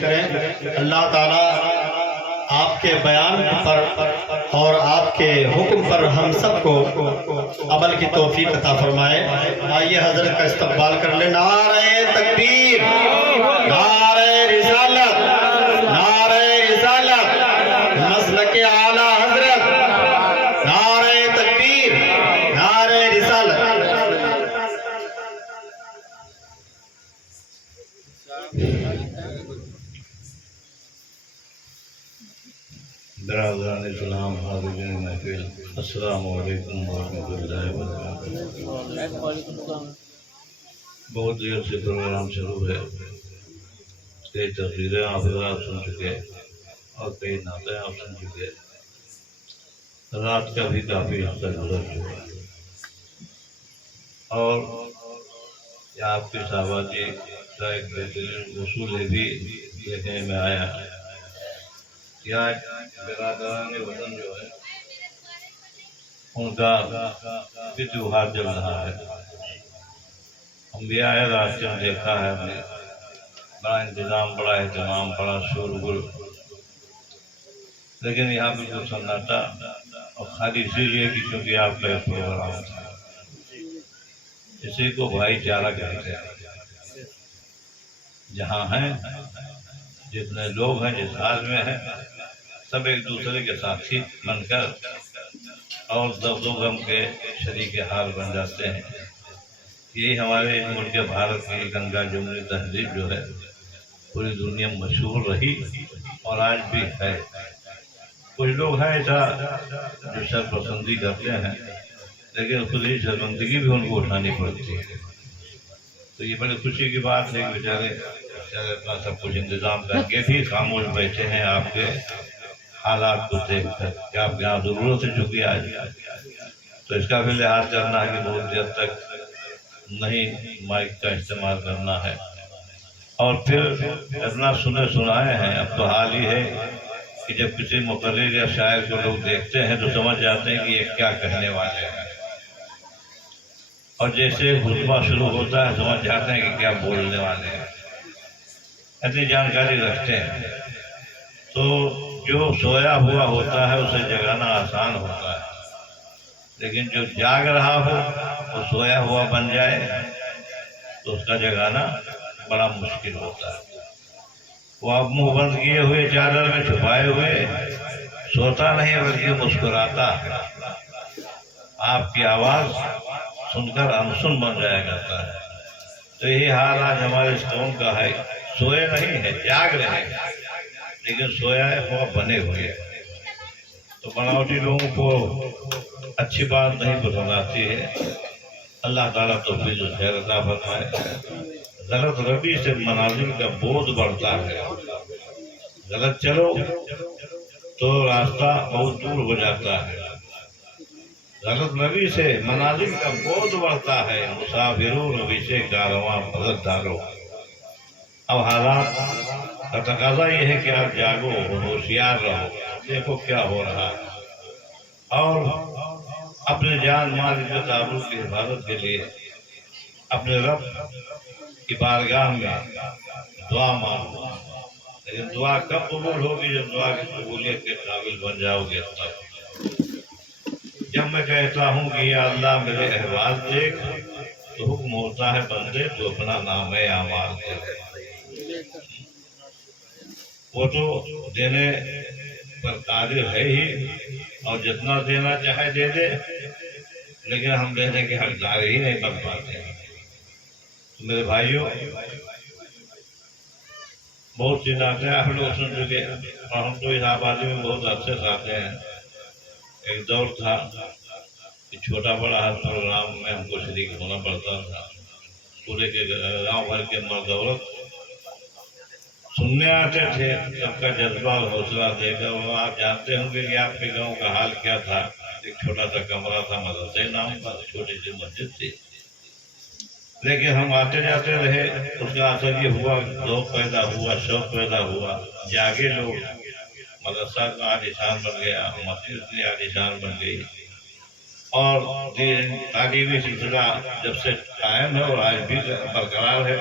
کریں۔ اللہ تعالیٰ آپ کے بیان پر اور آپ کے حکم پر ہم سب کو عمل کی توفیق عطا فرمائے۔ آئیے حضرت کا استقبال کر لیں۔ نعرہ تکبیر، نعرہ رسالت، نعرہ رسالت، مسلک اعلیٰ حضرت، نعرہ تکبیر، نعرہ رسالت۔ برادران اسلام، حاضرین محفل، السلام علیکم ورحمۃ اللہ وبرکاتہ۔ بہت دیر سے پروگرام شروع ہے، کئی تقریریں آپ حضرات سن چکے اور کئی نعتیں آپ سن چکے، رات کا بھی کافی حد تک گزر چکا ہے، اور یہ آپ کے صحابہ جی کا ایک بہترین اصول بھی دیکھنے میں آیا ہے کہ آج برادران وطن جو ہے ان کا بھی تیوہار چل رہا ہے۔ ہم بھی آئے رات سے دیکھا ہے، ہم نے بڑا انتظام، بڑا اہتمام، بڑا شور گل، لیکن یہاں بالکل سناٹا اور خالی اسی لیے کہ چونکہ آپ کا ایک پروگرام تھا۔ اسی کو بھائی چارہ کہتے ہیں۔ جہاں ہیں جتنے لوگ ہیں، جس حال میں ہیں، سب ایک دوسرے کے ساتھی بن کر اور درد و غم کے شریک حال بن جاتے ہیں۔ یہی ہمارے ملک بھارت کی گنگا جمنی تہذیب جو ہے پوری دنیا میں مشہور رہی اور آج بھی ہے۔ کچھ لوگ ہیں ایسا جو سرپسندی کرتے ہیں، لیکن خود ہی شرمندگی بھی ان کو اٹھانی پڑتی ہے۔ تو یہ بڑی خوشی کی بات ہے کہ بیچارے اپنا سب کچھ انتظام کر کے بھی خاموش بیٹھے ہیں آپ کے حالات کو دیکھ کر کہ آپ کے یہاں ضرورت ہے چکی آج، تو اس کا بھی لحاظ کرنا ہے کہ بہت دیر تک نہیں مائک کا استعمال کرنا ہے۔ اور پھر اتنا سنائے ہیں، اب تو حال ہی ہے کہ جب کسی مقرر یا شاعر کو لوگ دیکھتے ہیں تو سمجھ جاتے ہیں کہ یہ کیا کہنے والے ہیں، اور جیسے خطبہ شروع ہوتا ہے سمجھ جاتے ہیں کہ کیا بولنے والے ہیں، اتنی جانکاری رکھتے ہیں۔ تو جو سویا ہوا ہوتا ہے اسے جگانا آسان ہوتا ہے، لیکن جو جاگ رہا ہو وہ سویا ہوا بن جائے تو اس کا جگانا بڑا مشکل ہوتا ہے۔ وہ اب منہ بند کیے ہوئے چادر میں چھپائے ہوئے سوتا نہیں بلکہ مسکراتا ہے، آپ کی آواز سن کر انسن بن جایا کرتا ہے۔ تو یہی حال آج ہمارے اس قوم کا ہے، سوئے نہیں ہے، جاگ رہے ہیں، لیکن سویا ہوا بنے ہوئے۔ تو بناوٹی لوگوں کو اچھی بات نہیں پسند آتی ہے۔ اللہ تعالیٰ توفیق و خیر عطا فرمائے۔ غلط روی سے منازل کا بوجھ بڑھتا ہے، غلط چلو تو راستہ بہت دور ہو جاتا ہے، غلط روی سے منازل کا بوجھ بڑھتا ہے، مسافروں روی سے کارواں بدل ڈالو۔ اب حالات کا تقاضا یہ ہے کہ آپ جاگو، ہوشیار رہو، دیکھو کیا ہو رہا ہے، اور اپنے جان مال عزت آبرو کی حفاظت کے لیے اپنے رب کی بارگاہ میں دعا مانگو۔ لیکن دعا کب قبول ہوگی؟ جب دعا کی قبولیت کے قابل بن جاؤ گے تب۔ جب میں کہتا ہوں کہ یا اللہ میرے احوال دیکھ، تو حکم ہوتا ہے بندے تو اپنا نام اعمال دیکھ۔ وہ تو دینے پر قادر ہے ہی، اور جتنا دینا چاہے دے دے، لیکن ہم دینے کے حقدار ہی نہیں بن پاتے۔ میرے بھائیوں، بہت سی نعتیں آپ لوگ سن چکے، اور ہم تو اس آبادی میں بہت عرصے سے آتے ہیں۔ ایک دور تھا کہ چھوٹا بڑا ہر پروگرام میں ہم کو شریک ہونا پڑتا تھا۔ پورے کے گاؤں بھر کے مرد عورت سننے آتے تھے، سب کا جذبہ اور حوصلہ دے کر۔ وہ آپ جانتے ہوں گے کہ آپ کے گاؤں کا حال کیا تھا۔ ایک چھوٹا سا کمرہ تھا، مدرسے نام پر چھوٹی سی مسجد تھی، لیکن ہم آتے جاتے رہے۔ اس کا اثر یہ ہوا، ذوق پیدا ہوا، شوق پیدا ہوا، جاگے لوگ، مدرسہ کا عالیشان بن گیا، مسجد کی عالیشان بن گئی، اور تعلیمی سلسلہ جب سے قائم ہے اور آج بھی برقرار ہے،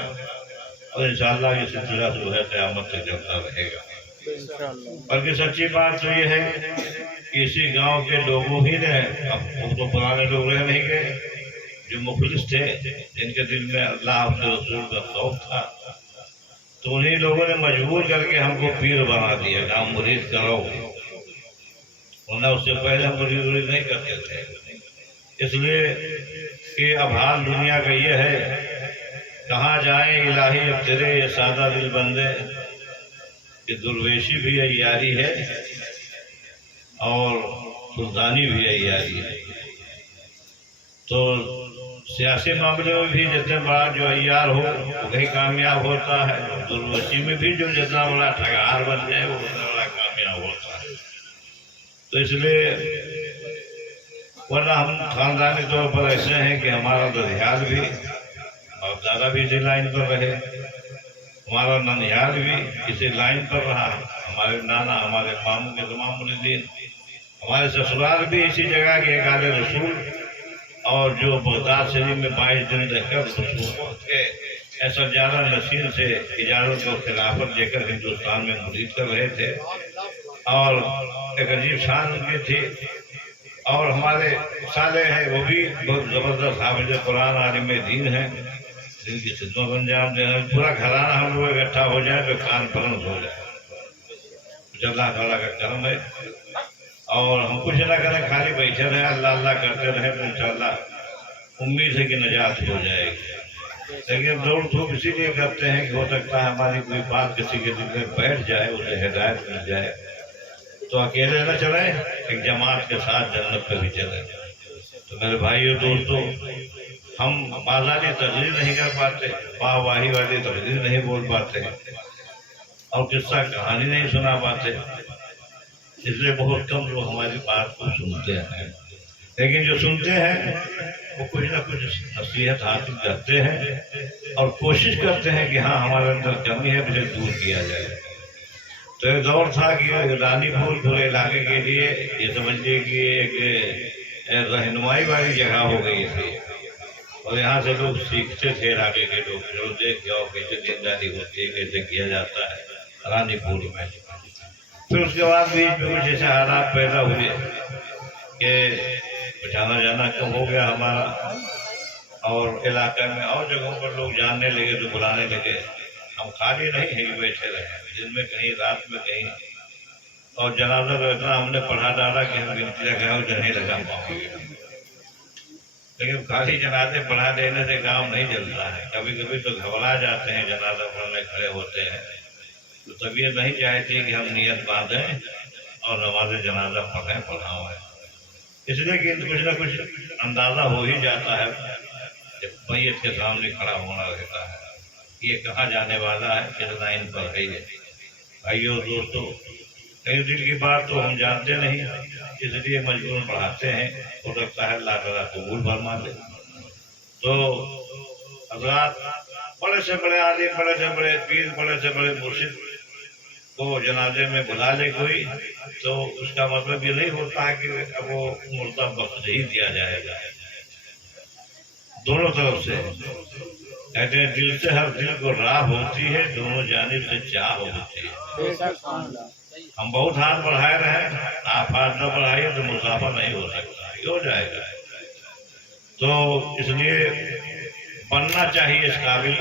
اور انشاءاللہ یہ سلسلہ جو ہے قیامت تک چلتا رہے گا۔ بلکہ سچی بات تو یہ ہے کہ اسی گاؤں کے لوگوں ہی نے، اب وہ تو پرانے لوگ رہ نہیں گئے، جو مخلص تھے، جن کے دل میں اللہ کے رسول کا خوف تھا، تو انہیں لوگوں نے مجبور کر کے ہم کو پیر بنا دیا، نام مرید کرو، ورنہ اس سے پہلے مرید ورید نہیں کرتے تھے۔ اس لیے کہ اب حال دنیا کا یہ ہے، کہاں جائیں الہی اب تیرے یہ سادہ دل بندے، کہ درویشی بھی عیاری ہے اور سلطانی بھی عیاری ہے۔ تو سیاسی معاملے میں بھی جتنے بڑا جو عیار ہو وہی کامیاب ہوتا ہے، درویشی میں بھی جو جتنا بڑا ٹھگار بن جائے وہ اتنا بڑا کامیاب ہوتا ہے۔ تو اس لیے ورنہ ہم خاندانی طور پر ایسے ہیں کہ ہمارا دادیال بھی اور دادا بھی اسی لائن پر رہے، ہمارا ننیال بھی اسی لائن پر رہا، ہمارے نانا ہمارے ماموں کے تمام مریدین، ہمارے سسرال بھی اسی جگہ کے ایک آل رسول، اور جو بغداد شریف میں 22 دن رہ کر رسولوں کے ایسا زیادہ نشین سے اجازت کو خلافت لے کر ہندوستان میں مرید کر رہے تھے، اور ایک عجیب شان ان کی تھی۔ اور ہمارے صالح ہیں وہ بھی بہت زبردست حافظ قرآن عالم دین ہیں، جن کی خدمت انجام دینا، پورا گھرانہ ہم لوگ اکٹھا ہو جائے تو کانفرنس ہو جائے، کچھ اللہ تعالیٰ کا کرم ہے۔ اور ہم کچھ نہ کریں، خالی بیٹھے رہیں، اللہ اللہ کرتے رہیں تو انشاءاللہ امید ہے کہ نجات ہو جائے گی۔ لیکن دوڑ دھوپ اسی لیے کرتے ہیں کہ ہو سکتا ہے ہماری کوئی بات کسی کے دل میں بیٹھ جائے، اسے ہدایت مل جائے، تو اکیلے نہ چلیں، ایک جماعت کے ساتھ جنت پہ بھی چلیں۔ تو میرے بھائیو دوستو، ہم بازاری تقریر نہیں کر پاتے، واہ واہی والی تقریر نہیں بول پاتے، اور قصہ کہانی نہیں سنا پاتے، اس لیے بہت کم لوگ ہماری بات کو سنتے ہیں۔ لیکن جو سنتے ہیں وہ کچھ نہ کچھ نصیحت حاصل کرتے ہیں اور کوشش کرتے ہیں کہ ہاں ہمارے اندر کمی ہے، اسے دور کیا جائے۔ تو ایک دور تھا کہ رانی پور پورے علاقے کے لیے یہ سمجھیے کہ ایک رہنمائی والی جگہ ہو گئی تھی، اور یہاں سے لوگ سیکھتے تھے، علاقے کے لوگ جو دیکھ جاؤ کیسے دینداری ہوتی ہے، کیسے کیا جاتا ہے رانی پور میں۔ پھر اس کے بعد بیچ میں کچھ ایسے حالات پیدا ہوئے کہ بچانا جانا کم ہو گیا ہمارا، اور علاقے میں اور جگہوں پر لوگ جاننے لگے تو بلانے لگے۔ ہم خالی نہیں ہیں کہ بیٹھے رہے، دن میں کہیں رات میں کہیں، اور جنازہ تو اتنا ہم نے پڑھا ڈالا کہ ہم گنتی لگا ادھر نہیں لگا پاؤں گے۔ لیکن خالی جنازے پڑھا دینے سے کام نہیں چلتا ہے، کبھی کبھی تو گھبرا جاتے ہیں، جنازہ پڑھنے کھڑے ہوتے ہیں تو طبیعت نہیں چاہتی کہ ہم نیت باندھیں اور نماز جنازہ پڑھاؤں۔ اس لیے کہ کچھ نہ کچھ اندازہ ہو ہی جاتا ہے جب میت کے سامنے کھڑا ہونا رہتا ہے، یہ کہاں جانے والا ہے، کتنا ان پر ہے۔ بھائیو دوستو، کئی دل کی بات تو ہم جانتے نہیں، اس لیے مجبور پڑھاتے ہیں، ہو سکتا ہے اللہ تعالیٰ قبول فرما دے۔ تو حضرات، بڑے سے بڑے عالم، بڑے سے بڑے پیر، بڑے سے بڑے مرشد کو جنازے میں بلا لے کوئی، تو اس کا مطلب یہ نہیں ہوتا ہے کہ وہ مردہ بخش ہی دیا جائے گا۔ دونوں طرف سے کہتے ہیں دل سے ہر دل کو راہ ہوتی ہے، دونوں جانب سے چاہ ہوتی ہے۔ ہم بہت ہاتھ بڑھائے رہے، آپ ہاتھ نہ بڑھائیے تو مسافر نہیں ہو سکتا، یہ ہو جائے گا۔ تو اس لیے بننا چاہیے اس قابل،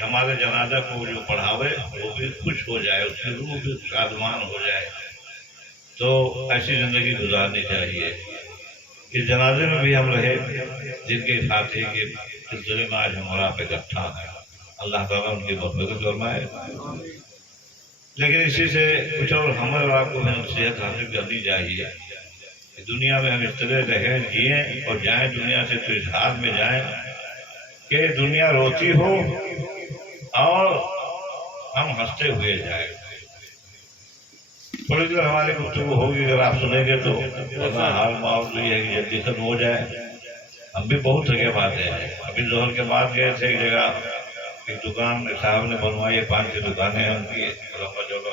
ہمارے جنازہ کو جو پڑھاوے وہ بھی خوش ہو جائے، اس کی روح بھی شادمان ہو جائے، تو ایسی زندگی گزارنی چاہیے۔ اس جنازے میں بھی ہم رہے جن کے ساتھی کے سلسلے میں آج ہمارا پہ اکٹھا ہے، اللہ تعالیٰ ان کی مغفرت فرمائے۔ لیکن اسی سے کچھ اور ہمیں آپ کو نصیحت حاصل کرنی چاہیے کہ دنیا میں ہم اس طرح رہیں، جئیں اور جائیں دنیا سے تو اس حال میں جائیں کہ دنیا روتی ہو اور ہم ہنستے ہوئے جائیں۔ تھوڑی دیر ہماری گفتگو ہوگی، اگر آپ سنیں گے تو ورنہ حال معاملہ یہ ہے کہ جلدی ختم ہو جائے۔ ہم بھی بہت تھکے پاتے ہیں، ابھی ظہر کے بعد گئے تھے ایک جگہ، ایک دکان صاحب نے بنوائی ہے، 5 دکانیں ہیں ان کی،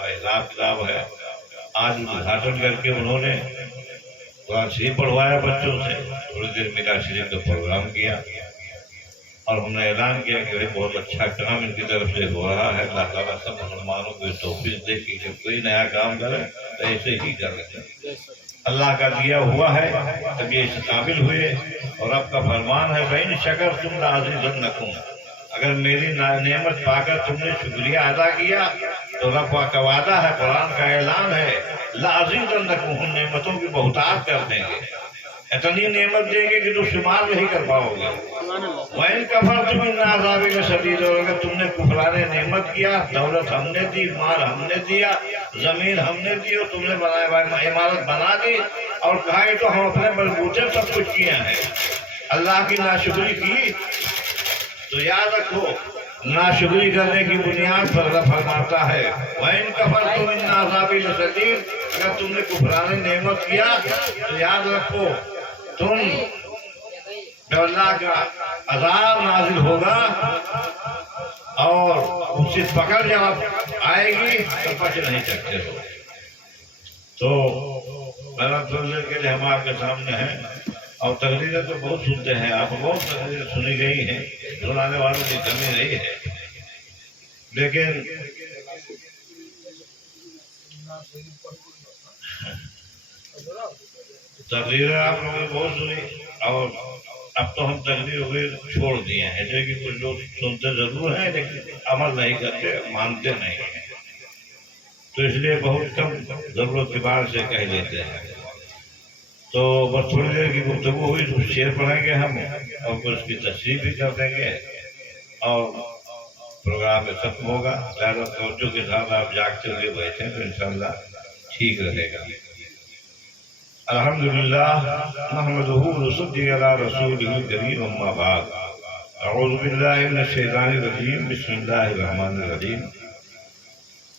حساب کتاب ہے۔ آج ادھاٹن کر کے انہوں نے قرآن شریف پڑھوایا بچوں سے، تھوڑی دیر میلاد شریف کا پروگرام کیا، اور ہم نے اعلان کیا کہ یہ بہت اچھا کام ان کی طرف سے ہو رہا ہے. اللہ تعالیٰ سب مسلمانوں کو توفیق دے کہ جب کوئی نیا کام کرے تو ایسے ہی کرے. اللہ کا دیا ہوا ہے تب یہ اس قابل ہوئے. اور آپ کا فرمان ہے بھائی شکر تم لازم. اگر میری نعمت پا کر تم نے شکریہ ادا کیا تو رب کا وعدہ ہے, قرآن کا اعلان ہے, لازم نعمتوں کی بہتات کر دیں گے. اتنی نعمت دیں گے کہ تم شمار نہیں کر پاؤ گے. وَإِن كَفَرْتُمْ إِنَّ عَذَابِي لَشَدِيدٌ. اور اگر تم نے کفران نعمت کیا, دولت ہم نے دی, مال ہم نے دیا, زمین ہم نے دی, اور تم نے عمارت بنا دی اور کہا تو ہم اپنے بلبوتے سب کچھ کیا ہے, اللہ کی ناشکری کی, تو یاد رکھو ناشکری کرنے کی بنیاد پر اللہ فرماتا ہے وَإِن كَفَرْتُمْ إِنَّ عَذَابِي لَشَدِيدٌ. اگر تم نے کفران نعمت کیا تو یاد رکھو تم جو اللہ کا عذاب نازل ہوگا اور اس سے پکڑ جب آئے گی تو بچ نہیں سکتے ہو. تو میرا کے لیے ہم آپ کے سامنے ہیں, اور تقریریں تو بہت سنتے ہیں آپ, بہت تقریریں سنی گئی ہیں, سنانے والوں کی کمی نہیں ہے, لیکن تقریریں آپ لوگوں نے بہت سنی اور اب تو ہم تقریر ہوئے چھوڑ دیے ہیں. جو کہ کچھ لوگ سنتے ضرور ہیں لیکن عمل نہیں کرتے, مانتے نہیں ہیں, تو اس لیے بہت کم ضرورت کے بعد سے کہہ لیتے ہیں. تو بس تھوڑی دیر کی گفتگو ہوئی تو شعر پڑھیں گے ہم اور پھر اس کی تشریح بھی کر دیں گے اور پروگرام میں ختم ہوگا. زیادہ توجہ کے ساتھ آپ جاگتے ہوئے بیٹھیں تو انشاءاللہ ٹھیک رہے گا. الحمدللہ نحمدہ ونصلی علی رسولہ الکریم, اما بعد. اعوذ باللہ من الشیطان الرجیم, بسم اللہ الرحمن الرحیم.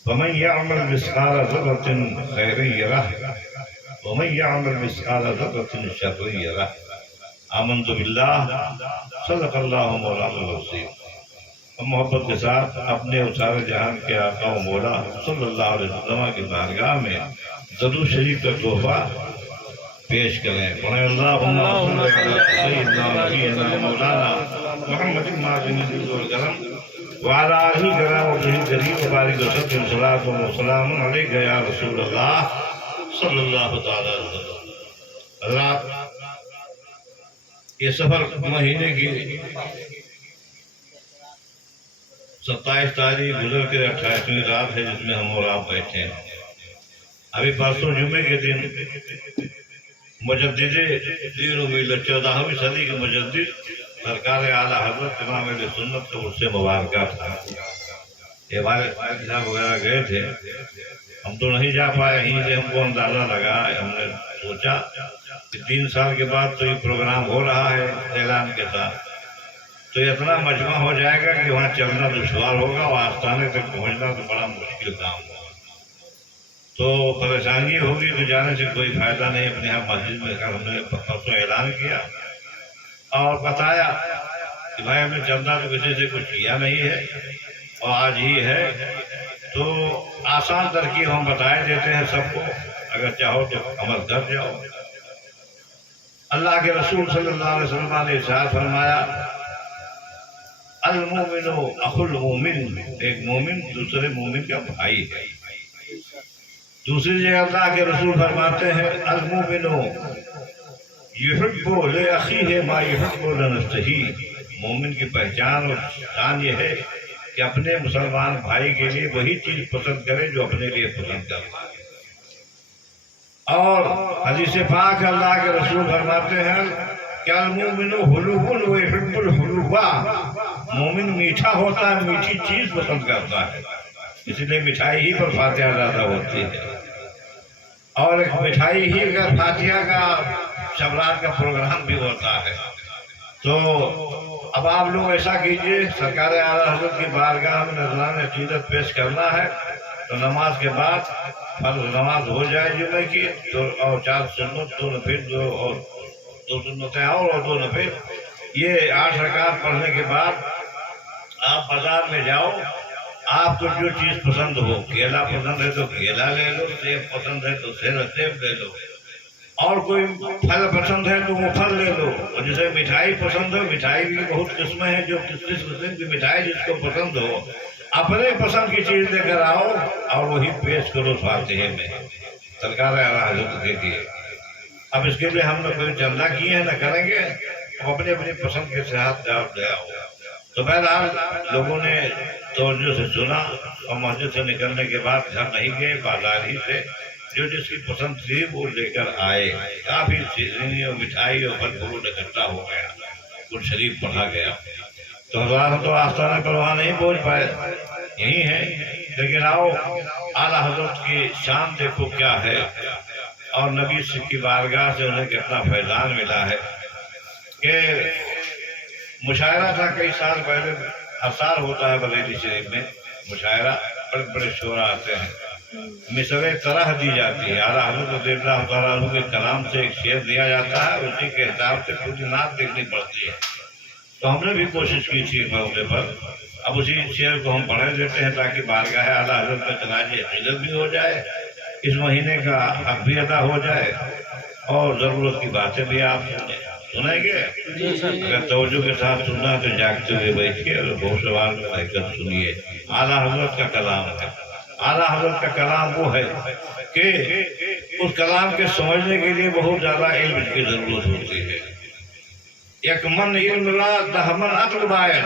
ومن يعمل مثقال ذرة خيرا يره ومن يعمل مثقال ذرة شرا يره. آمنت باللہ صدق اللہ مولانا العظیم. محبت کے ساتھ اپنے اور سارے جہان کے آقا و مولا صلی اللہ علیہ وسلم کی بارگاہ میں درود شریف کا تحفہ پیش کریں. پڑھیں اللہم صلی سیدنا نبینا مولانا محمد معظم الجود والکرم وعلی آلہ کرام وصحبہ کریم وبارک وسلم صلاۃ و سلام علیک یا رسول اللہ صلی اللہ تعالی علیہ وسلم. حضرات, یہ سفر مہینے کی 27 تاریخ گزر کر 28ویں رات ہے جس میں ہم اور آپ بیٹھے ہیں. ابھی پرسوں جمعے کے دن مجدد دین و ملت 14ویں صدی کے مجدد سرکار اعلیٰ حضرت امام اہل سنت کا اس سے مبارکہ تھا. یہ ہمارے صاحب وغیرہ گئے تھے, ہم تو نہیں جا پائے. یہیں سے ہم کو اندازہ لگا, ہم نے سوچا کہ 3 سال کے بعد تو یہ پروگرام ہو رہا ہے اعلان کے ساتھ, تو اتنا مجمع ہو جائے گا کہ وہاں چلنا دشوار ہوگا اور آستانے تک پہنچنا تو بڑا مشکل کام ہوگا. تو پریشانی ہوگی تو جانے سے کوئی فائدہ نہیں. اپنے یہاں مسجد میں ہم نے پرسوں اعلان کیا اور بتایا کہ بھائی ہم نے چلنا تو کسی سے کچھ کیا نہیں ہے اور آج ہی ہے, تو آسان ترکیب ہم بتائے دیتے ہیں سب کو, اگر چاہو تو عمل کر جاؤ. اللہ کے رسول صلی اللہ علیہ وسلم نے ارشاد فرمایا المومن اخو المومن, ایک مومن دوسرے مومن کا بھائی ہے. دوسری جگہ اللہ کے رسول فرماتے ہیں المومن یحب لاخیہ ما یحب لنفسہ. مومن کی پہچان اور شان یہ ہے کہ اپنے مسلمان بھائی کے لیے وہی چیز پسند کرے جو اپنے لیے پسند کرتا ہے. اور حدیث پاک اللہ کے رسول فرماتے ہیں کہ المومن حلو ویحب الحلوا. مومن میٹھا ہوتا ہے, میٹھی چیز پسند کرتا ہے, اس لیے مٹھائی ہی پر فاتحہ زیادہ ہوتی ہے. اور ایک مٹھائی ہی کا فاتحہ کا شبرات کا پروگرام بھی ہوتا ہے. تو اب آپ لوگ ایسا کیجئے, سرکار اعلیٰ حضرت کی بارگاہ میں نذران عقیدت پیش کرنا ہے, تو نماز کے بعد فرض نماز ہو جائے جمعے کی, اور 4 سنت, 2 نفل, 2 سنتیں اور 2 نفل, یہ 8 رکعت پڑھنے کے بعد آپ بازار میں جاؤ. آپ کو جو چیز پسند ہو, کیلا پسند ہے تو کیلا لے لو, سیب پسند ہے تو سیب لے لو, اور کوئی پھل پسند ہے تو وہ پھل لے لو، اور جسے مٹھائی پسند ہو، مٹھائی کی بہت قسمیں ہیں، جو کس قسم کی مٹھائی جس کو پسند ہو اپنے پسند کی چیز لے کر آؤ اور وہی پیش کرو فاتحے میں، سرکار اعلیٰ حضرت کے لیے۔ اب اس کے لیے ہم نے کوئی چندہ کیے ہیں، نہ کریں گے، اپنے اپنی پسند کے ساتھ جواب دیا ہو۔ تو بہرحال لوگوں نے توجہ سے سنا اور مسجد سے نکلنے کے بعد گھر نہیں گئے، بازار ہی سے جو جس کی پسند تھی وہ لے کر آئے۔ کافی چیزیں اور مٹھائی اور پھل فروٹ اکٹھا ہو گیا، کچھ شریف پڑھا گیا۔ تو حضرات تو آستانہ پر وہاں نہیں پہنچ پائے، یہی ہے، لیکن آؤ اعلیٰ حضرت کی شان دیکھو کیا ہے، اور نبی کی بارگاہ سے انہیں کتنا فیضان ملا ہے کہ مشاعرہ تھا کئی سال پہلے، ہر سال ہوتا ہے بریلی شریف میں مشاعرہ، بڑے بڑے شعرا آتے ہیں، مثلیں طرح دی جاتی ہے، اعلیٰ حضرت رضی اللہ تعالیٰ عنہ کے کلام سے ایک شعر دیا جاتا ہے، اسی کے حساب سے پوری نعت دیکھنی پڑتی ہے۔ تو ہم نے بھی کوشش کی تھی موقع پر، اب اسی شعر کو ہم پڑھ دیتے ہیں تاکہ بارگاہ اعلیٰ حضرت میں چنانچہ عزت بھی ہو جائے، اس مہینے کا حق بھی ادا ہو جائے، اور ضرورت کی باتیں بھی آپ سنیں گے۔ اگر توجہ کے ساتھ سننا تو جاگتے ہوئے بیٹھیے اور بہت سوال میں رہ کر سنیے۔ اعلیٰ حضرت کا کلام ہے، اعلیٰ حضرت کا کلام وہ ہے کہ اس کلام کے سمجھنے کے لیے بہت زیادہ علم کی ضرورت ہوتی ہے۔ ایک من علم لا 10 من عقل باید،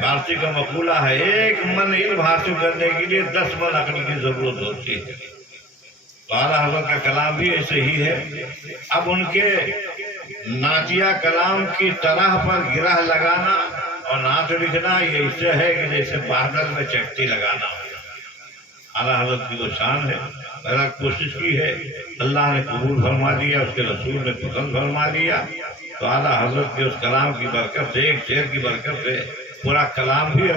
فارسی کا مقولہ ہے، ایک من علم حاصل کرنے کے لیے 10 من عقل کی ضرورت ہوتی ہے۔ تو اعلیٰ حضرت کا کلام بھی ایسے ہی ہے۔ اب ان کے نعتیہ کلام کی طرح پر گرہ لگانا اور نعت لکھنا یہ اس سے ہے کہ جیسے بادل میں چکتی لگانا ہو۔ اعلیٰ حضرت کی وہ شان ہے، میرا کوشش کی ہے، اللہ نے قبول فرما دیا، اس کے رسول نے پسند فرما دیا، تو اعلیٰ حضرت کے اس کلام کی برکت سے، ایک شعر کی برکت سے پورا کلام بھی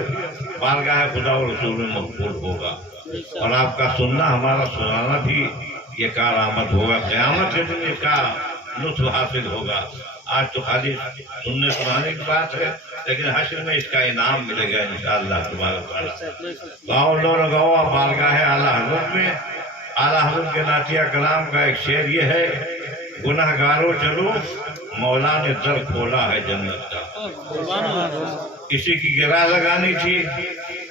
بارگاہ خدا و رسول میں مقبول ہوگا، اور آپ کا سننا، ہمارا سنانا بھی یہ کارآمد ہوگا، قیامت کے دن اس کا لطف حاصل ہوگا۔ آج تو خالی سننے سنانے کی بات ہے، لیکن حشر میں اس کا انعام ملے گا انشاءاللہ تبارک و تعالیٰ۔ گاؤں لوگ گوا بارگاہ اعلیٰ حضرت میں، اعلیٰ حضرت کے نعتیہ کلام کا ایک شعر یہ ہے، گناہ گارو چلو مولا نے در کھولا ہے جنت کا۔ کسی کی گرہ لگانی تھی،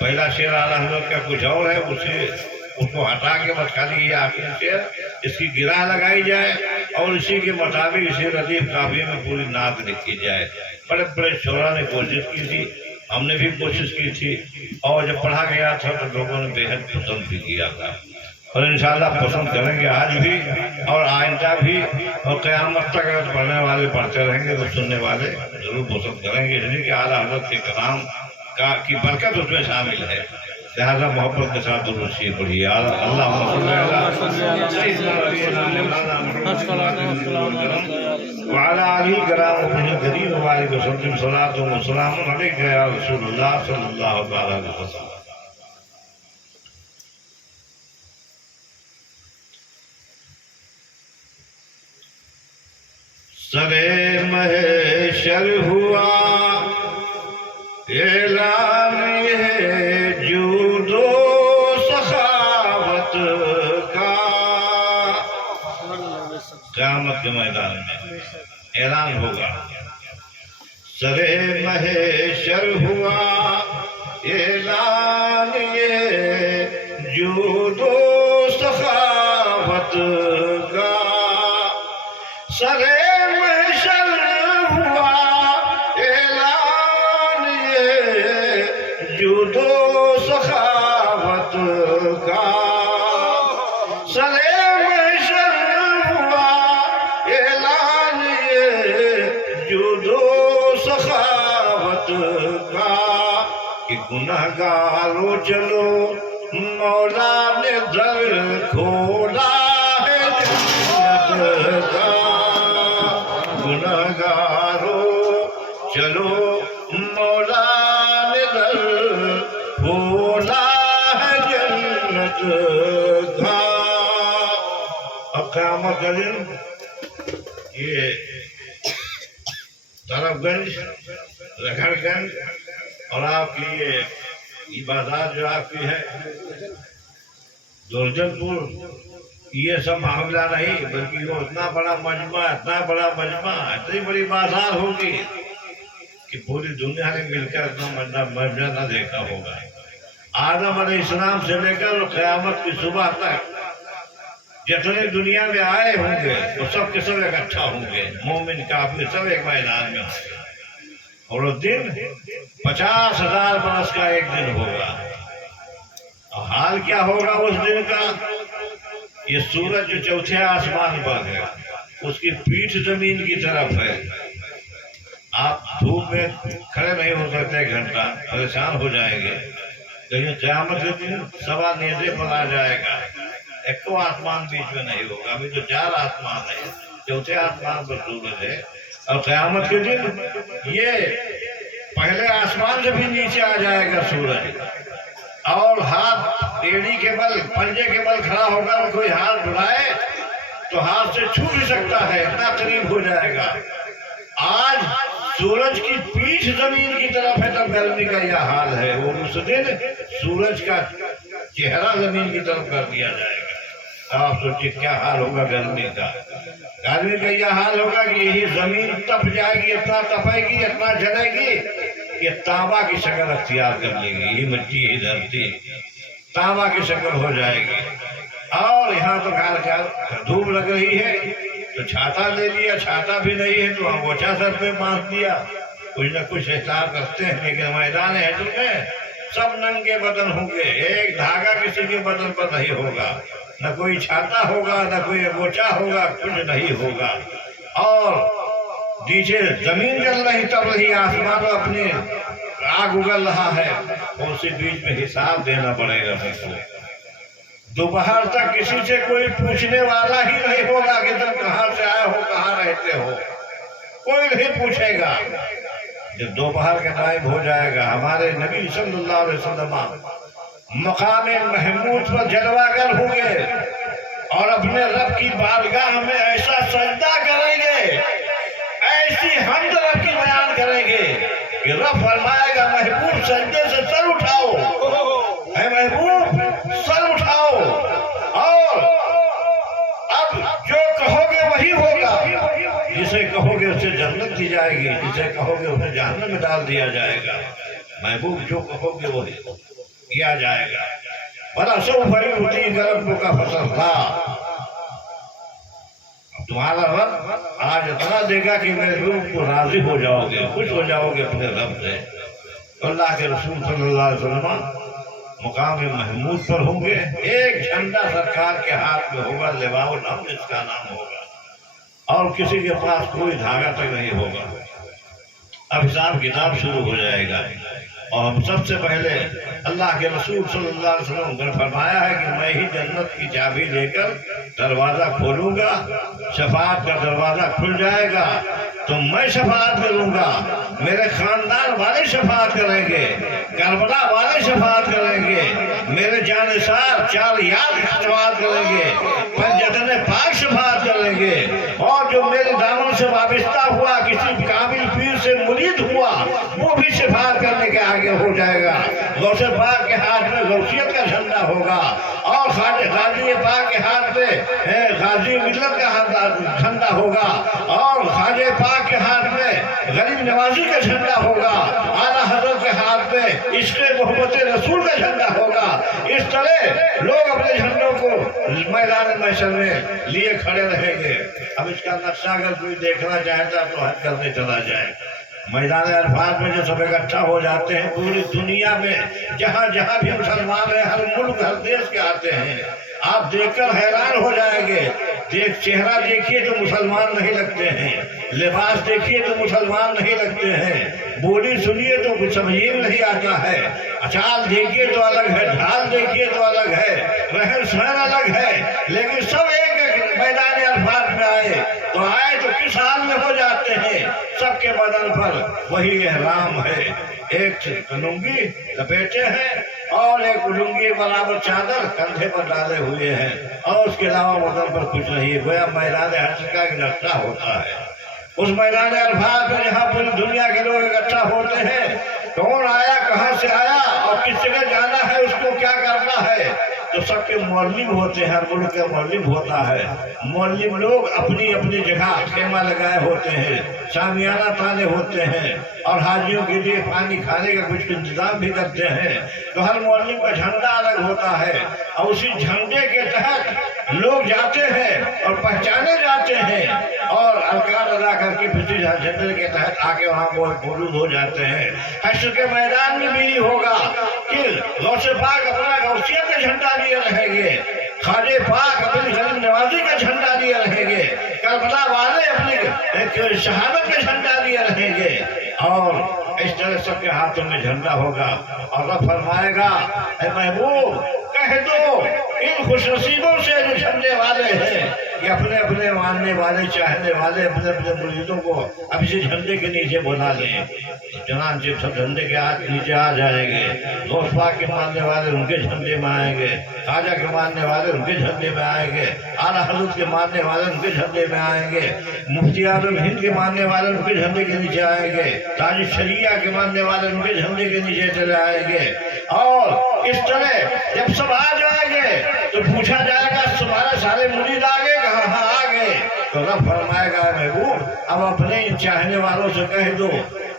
پہلا شعر اعلیٰ حضرت کا کچھ اور ہے، اس کو ہٹا کے بس خالی یہ آخری شعر اس کی گرہ لگائی جائے اور اسی کے مطابق اسی ردیف قافیے میں پوری نعت لکھی جائے۔ بڑے بڑے شعراء نے کوشش کی تھی، ہم نے بھی کوشش کی تھی، اور جب پڑھا گیا تھا تو لوگوں نے بے حد پسند بھی کیا تھا، اور انشاءاللہ پسند کریں گے آج بھی اور آئندہ بھی، اور قیامت تک اگر پڑھنے والے پڑھتے رہیں گے تو سننے والے ضرور پسند کریں گے، اس لیے کہ اعلیٰ حضرت کے کلام کی برکت اس میں شامل ہے۔ لہذا محبت کے ساتھ درود شریف پڑھیے۔ اللہم صلی علی سیدنا وعلی آلہ کرام وصحبہ کریم وبارک وسلم، صلاۃ و سلام علیک یا رسول اللہ صلی اللہ علیہ وسلم۔ سرے محشر ہوا اعلان ہے جود و سخاوت کا، قیامت کے میدان میں اعلان ہوگا، سرے محشر ہوا اعلان یہ جود و سخاوت کا، سرے جود و سخاوت کا، سرے محشر ہوا اعلان یہ جود و سخاوت کا، کہ گنہگارو چلو مولا نے در کھولا ہے جنت کا، گنہگارو چلو مولا کھولا ہے جنت کا۔ اب قیامت کا دن یہ طرف گنج، رگڑ گنج، اور آپ کی یہ بازار جو آپ کی ہے درجن پور، یہ سب معاملہ نہیں، بلکہ وہ اتنا بڑا مجمع، اتنی بڑی بازار ہوگی کہ پوری دنیا نے مل کر اتنا مجمع نہ دیکھا ہوگا۔ آدم علیہ السلام سے لے کر قیامت کی صبح تک جتنے دنیا میں آئے ہوں گے وہ سب کے سب اکٹھا ہوں گے، مومن کافر سب ایک میدان میں ہوں گے، اور وہ دن 50,000 برس کا ایک دن ہوگا۔ اور حال کیا ہوگا اس دن کا؟ یہ سورج جو چوتھے آسمان پر ہے اس کی پیٹھ زمین کی طرف ہے، آپ دھوپ میں کھڑے نہیں ہو سکتے، ایک گھنٹہ پریشان ہو جائیں گے، لیکن قیامت کے دن سوا نیزے پر آ جائے گا، ایک تو آسمان بیچ میں نہیں ہوگا، ابھی تو 4 آسمان ہے، چوتھے آسمان پر سورج ہے، اور قیامت کے دن یہ پہلے آسمان سے بھی نیچے آ جائے گا سورج، اور ہاتھ ایڑی کے بل، پنجے کے بل کھڑا ہوگا، اور کوئی ہاتھ ڈھلائے تو ہاتھ سے چھو بھی سکتا ہے، اتنا قریب ہو جائے گا۔ آج سورج کی پیٹھ زمین کی طرف ہے تب گرمی کا یہ حال ہے، وہ اس دن سورج کا چہرہ زمین کی طرف کر دیا جائے گا۔ آپ سوچیں کیا حال ہوگا گرمی کا؟ گرمی کا یہ حال ہوگا کہ یہی زمین تپ جائے گی، اتنا تپے گی، اتنا جلے گی کہ تانبا کی شکل اختیار کر لے گی، یہ مٹی یہ دھرتی تانبا کی شکل ہو جائے گی۔ اور یہاں تو دھوپ لگ رہی ہے تو چھاتا لے لیا، چھاتا بھی نہیں ہے تو انگوچھا سر پہ باندھ دیا، کچھ نہ کچھ احتیاط کرتے ہیں، لیکن میدان ہے میں سب ننگے بدن ہوں گے، ایک دھاگا کسی کے بدن پر نہیں ہوگا، نہ کوئی چھاتا ہوگا، نہ کوئی انگوچھا ہوگا، کچھ نہیں ہوگا، اور نیچے زمین جل رہی تب رہی، آسمان اپنے آگ اگل رہا ہے، اور اسی بیچ میں حساب دینا پڑے گا ہم کو۔ دوپہر تک کسی سے کوئی پوچھنے والا ہی نہیں ہوگا کہ تم کہاں سے آئے ہو، کہاں رہتے ہو، کوئی نہیں پوچھے گا۔ جب دوپہر کا ٹائم ہو جائے گا ہمارے نبی صلی اللہ علیہ وسلم مقام محمود پر جلوہ گر ہوں گے اور اپنے رب کی بارگاہ میں ایسا سجدہ کریں گے، ایسی حمد رب کی بیان کریں گے کہ رب فرمائے گا محبوب سجدے سے سر اٹھاؤ، اے محبوب سر اٹھاؤ، اور اب جو کہو گے وہی ہوگا، جسے کہو گے اسے جنت دی جائے گی، جسے کہو گے اسے جہنم میں ڈال دیا جائے گا۔ محبوب جو کہو گے وہی کیا جائے گا۔ وَلَسَوْفَ يُعْطِيكَ رَبُّكَ فَتَرْضَىٰ، تمہارا رب آج اتنا دے گا کہ میرے روح کو راضی ہو جاؤ گے، خوش ہو جاؤ گے اپنے رب سے۔ اللہ کے رسول صلی اللہ علیہ وسلم مقام محمود پر ہوں گے، ایک جھنڈا سرکار کے ہاتھ میں ہوگا، لواء الحمد اس کا نام ہوگا، اور کسی کے پاس کوئی دھاگا تک نہیں ہوگا۔ اب حساب کتاب شروع ہو جائے گا، اور ہم سب سے پہلے اللہ کے رسول صلی اللہ علیہ وسلم نے فرمایا ہے کہ میں ہی جنت کی چابی لے کر دروازہ کھولوں گا، شفاعت کا دروازہ کھل جائے گا تو میں شفاعت کروں گا، میرے خاندان والے شفاعت کریں گے، کربلا والے شفاعت کریں گے، میرے جانثار 4 یار شفاعت کریں گے، پنجتن پاک شفاعت کریں گے، اور جو میرے دامن سے وابستہ ہوا، کسی کامل پیر سے مرید ہوا، وہ بھی شفاعت کرنے کے آگے ہو جائے گا۔ غوث پاک کے ہاتھ میں غوثیت کا جھنڈا ہوگا، اور غازی پاک کے ہاتھ میں غازی ملت کا جھنڈا ہوگا، اور خواجہ پاک کے ہاتھ میں غریب نوازی کا جھنڈا ہوگا، اعلیٰ حضرت کے ہاتھ میں عشق محبت رسول کا جھنڈا ہوگا۔ اس طرح لوگ اپنے جھنڈوں کو میدان محشر میں لیے کھڑے رہیں گے۔ اب اس کا نقشہ اگر کوئی دیکھنا چاہتا تو حج کرنے چلا جائے، میدان عرفات میں جو سب اکٹھا ہو جاتے ہیں، پوری دنیا میں جہاں جہاں بھی مسلمان ہیں، ہر ملک ہر دیش کے آتے ہیں، آپ دیکھ کر حیران ہو جائیں گے۔ چہرہ دیکھیے تو مسلمان نہیں لگتے ہیں، لباس دیکھیے تو مسلمان نہیں لگتے ہیں، بولی سنیے تو کچھ سمجھ نہیں آتا ہے، چال دیکھیے تو الگ ہے، ڈھال دیکھیے تو الگ ہے، رہن سہن الگ ہے، لیکن سب ایک میدان عرفات میں آئے تو کس حال میں ہو جاتے ہیں؟ سب کے بدن پر وہی احرام ہے، ایک لنگی لپیٹے ہیں اور ایک لنگی برابر چادر کندھے پر ڈالے ہوئے ہیں، اور اس کے علاوہ بدن پر کچھ نہیں ہے، گویا میدان حشر کا ایک نقشہ ہوتا ہے۔ اس میدان عرفات میں جہاں پوری دنیا کے لوگ اکٹھا ہوتے ہیں، کون آیا، کہاں سے آیا اور کس جگہ جانا ہے، اس کو کیا کرنا ہے، تو سب کے مولم ہوتے ہیں، ہر ملک کا مولم ہوتا ہے۔ مولم لوگ اپنی اپنی جگہ خیمہ لگائے ہوتے ہیں، شامیانہ تانے ہوتے ہیں، اور حاجیوں کے لیے پانی کھانے کا کچھ انتظام بھی کرتے ہیں۔ تو ہر مولم کا جھنڈا الگ ہوتا ہے، اور اسی جھنڈے کے تحت لوگ جاتے ہیں اور پہچانے جاتے ہیں، اور الکار ادا کر کے پھر جھنڈے کے تحت آ کے وہاں موجود ہو جاتے ہیں۔ حشر کے میدان میں بھی ہوگا کہ غوث پاک اپنا غوثیت کا جھنڈا لیے رہیں گے، خواجہ پاک اپنی غریب نوازی کا جھنڈا لیے رہیں گے، کربلا والے اپنی شہادت کا جھنڈا لیے رہیں گے، اور اس طرح سب کے ہاتھوں میں جھنڈا ہوگا۔ اور رب فرمائے گا اے محبوب کہہ دو ان خوش نصیبوں سے جو جھنڈے والے ہیں کہ اپنے اپنے ماننے والے چاہنے والے اپنے اپنے مریدوں کو اب اسی جھنڈے کے نیچے بلا لیں۔ چنانچہ سب جھنڈے کے نیچے آ جائیں گے۔ غوث پاک کے ماننے والے ان کے جھنڈے میں آئیں گے، خواجہ کے ماننے والے ان کے جھنڈے میں آئیں گے، اعلیٰ حضرت کے ماننے والے ان کے جھنڈے میں آئیں گے، مفتی اعظم ہند کے ماننے والے ان کے جھنڈے کے نیچے آئیں گے، تاج شریعہ کے ماننے والے ان کے جھنڈے کے نیچے چلے آئیں گے۔ اور اس طرح جب سب آ جائیں گے تو پوچھا جائے گا تمہارے سارے مرید آ گئے؟ کہاں آ گئے؟ تو رب فرمائے گا محبوب اب اپنے ان چاہنے والوں سے کہہ دو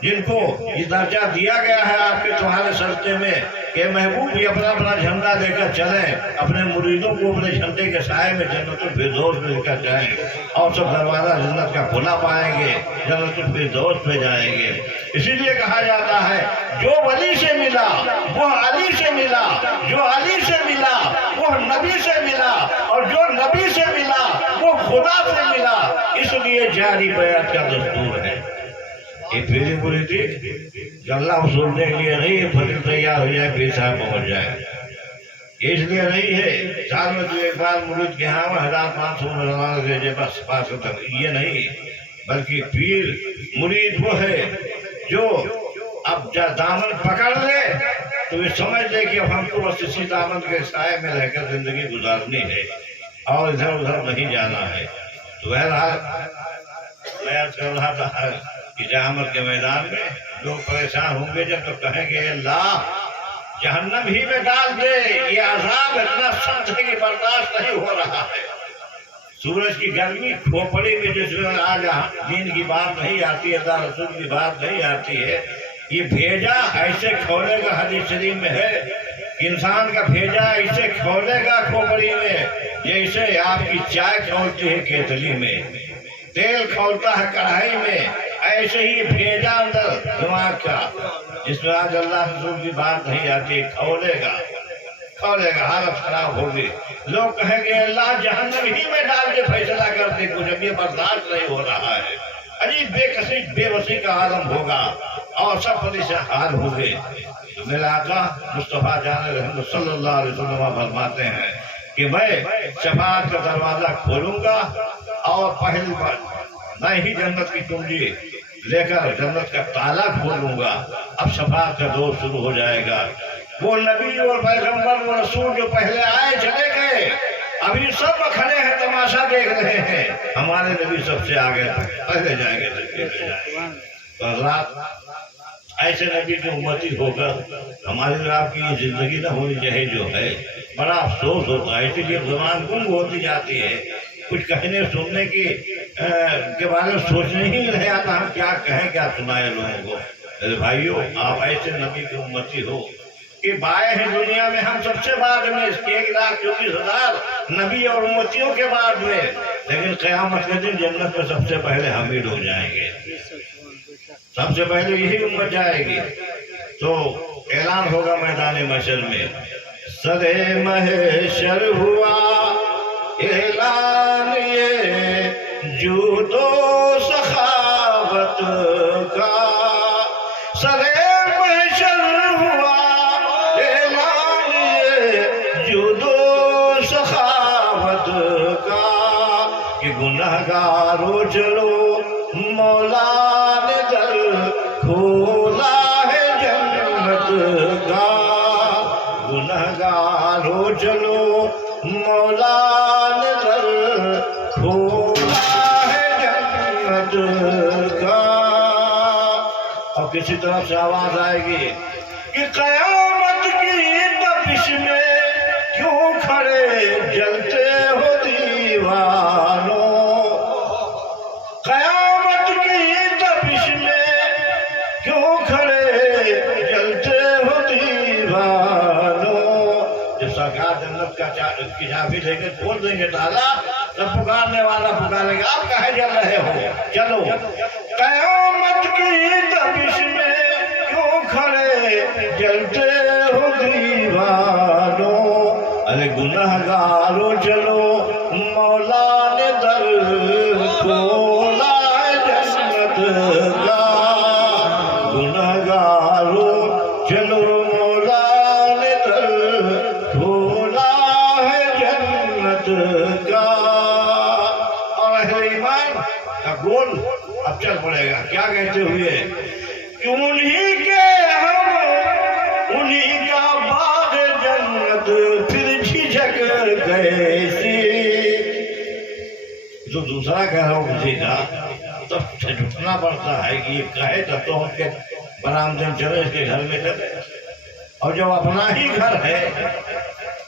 جن کو یہ درجہ دیا گیا ہے آپ کے تمہارے سرتے میں کہ محبوب یہ اپنا اپنا جھنڈا لے کر چلیں، اپنے مریدوں کو اپنے جھنڈے کے سائے میں جنت الفردوس میں لے کر جائیں، اور سب دروازہ جنت کا کھلا پائیں گے، جنت الفردوس میں جائیں گے۔ اسی لیے کہا جاتا ہے جو ولی سے ملا وہ علی سے ملا، جو علی سے ملا وہ نبی سے ملا، اور جو نبی سے ملا وہ خدا سے ملا۔ اس لیے جاری بیعت کا دستور ہے۔ یہ پھیری پوری تھی کہ اللہ سننے کے لیے نہیں، فضل تیار ہو جائے پیر صاحب پہنچ جائے، اس لیے نہیں ہے سال میں تو ایک بار مرید کے ہاں 1500 میں روانہ بھیجے بس پاس ہوتا، یہ نہیں، بلکہ پیر مرید وہ ہے جو اب دامن پکڑ لے تو یہ سمجھ لے کہ اب ہم کو بس اسی دامن کے سائے میں رہ کر زندگی گزارنی ہے اور ادھر ادھر نہیں جانا ہے۔ تو بہرحال میں عرض کر رہا تھا کہ جہنم کے میدان میں لوگ پریشان ہوں گے جب تک کہیں گے اللہ جہنم ہی میں ڈال دے، یہ عذاب اتنا سخت ہے کہ برداشت نہیں ہو رہا ہے۔ سورج کی گرمی کھوپڑی میں جس میں آج دین کی بات نہیں آتی ہے، اللہ رسول کی بات نہیں آتی ہے، یہ بھیجا ایسے کھولے گا، حدیث شریف میں ہے انسان کا بھیجا ایسے کھولے گا کھوپڑی میں جیسے آپ کی چائے کھولتی ہے کیتلی میں، تیل کھولتا ہے کڑھائی میں، ایسے ہی بھیجا اندر دماغ کا جس میں آج اللہ رسول کی بات نہیں آتی، کھولے گا حالت خراب ہوگی۔ لوگ کہیں گے اللہ جہنم ہی میں ڈال کے فیصلہ کر دے، کچھ اب یہ برداشت نہیں ہو رہا ہے، عجیب بے کسی بے بسی کا عالم ہوگا اور سب پریشان حال ہوں گے۔ تو میرے آقا مصطفیٰ جان رحمت صلی اللہ علیہ وسلم فرماتے ہیں کہ میں شفاعت کا دروازہ کھولوں گا اور پہلی بار میں ہی جنت کی کنجی لے کر جنت کا تالا کھولوں گا، اب شفاعت کا دور شروع ہو جائے گا۔ وہ نبی اور پیغمبر و رسول جو پہلے آئے چلے گئے، ابھی سب کھڑے ہیں تماشا دیکھ رہے ہیں، ہمارے نبی سب سے آگے پہلے جائیں گے۔ تو اللہ ایسے نبی کی امتی ہو کر ہماری آپ کی یہ زندگی نہ ہونی چاہیے جو ہے، بڑا افسوس ہوتا ہے، اسی لیے زبان گنگ ہوتی جاتی ہے، کچھ کہنے سننے کے بارے میں سوچنے ہی نہیں رہے آتا ہم کیا کہیں کیا سنائے لوگوں کو۔ میرے بھائیوں آپ ایسے نبی کی امتی ہو کہ بائے ہیں دنیا میں ہم سب سے بعد میں، اس کے 1,34,000 نبی اور امتیوں کے بعد میں، لیکن قیامت کے دن جنت میں سب سے پہلے ہم ہی لوگ جائیں گے، سب سے پہلے یہی امت جائے گی۔ تو اعلان ہوگا میدان محشر میں، سرے محشر ہوا اعلان یہ جود و سخاوت کا، سرے محشر ہوا اعلان یہ جود و سخاوت کا کہ گنہگارو چلو مولا نے در کھولا ہے جنت کا، گنہگارو چلو مولا نے در کھولا ہے جنت کا۔ اور کسی طرف سے آواز آئے گی کہ قیامت کی تپش میں کیوں کھڑے اس کی چابی لے کے کھول دیں گے تالا، تو پکارنے والا پکارے گا آپ کہاں جل رہے ہو؟ چلو قیامت کی تپش میں کیوں کھڑے جلتے ہو دیوانو، ارے گنہگارو چلو مولا نے در کھولا ہے جنت کا، گنہگارو چلو مولا نے در کھولا ہے جنت کا۔ اور اہل ایمان کا گول اب چل پڑے گا، کیا کہتے ہوئے کہ انہی کے ہم انہی کا باغ جنت پھر جھجک کیسی، جو دوسرا کہہ رہا ہوں کسی کا تب سے جھکنا پڑتا ہے کہ یہ کہے تب تو ہم کے برآمدیں چلے اس کے گھر میں چلے، اور جب اپنا ہی گھر ہے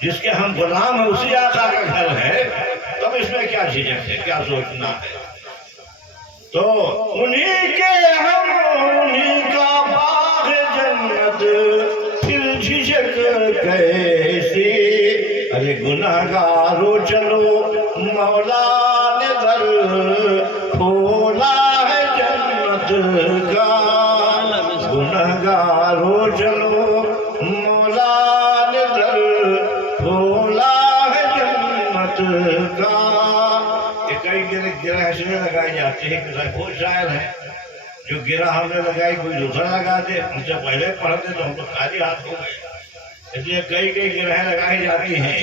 جس کے ہم غلام ہیں اسی آقا کا گھر ہے تب اس میں کیا جھجک ہے، کیا سوچنا ہے؟ تو انہی کے ہم انہی کا باغ جنت پھر جھجک کیسی، ارے گنہگارو چلو مولا نے در کھولا ہے جنت کا، گنہگارو چلو مولا نے در کھولا ہے جنت کا۔ یہ کئی گرہ ایسے لگائی جاتی ہے کہ بہت شاعر ہیں جو گرہ ہم نے لگائی کوئی دوسرا لگا دے، ہم سے پہلے پڑھتے تو ہم تو خالی ہاتھ ہو گئے، اس لیے کئی گرہیں لگائی جاتی ہیں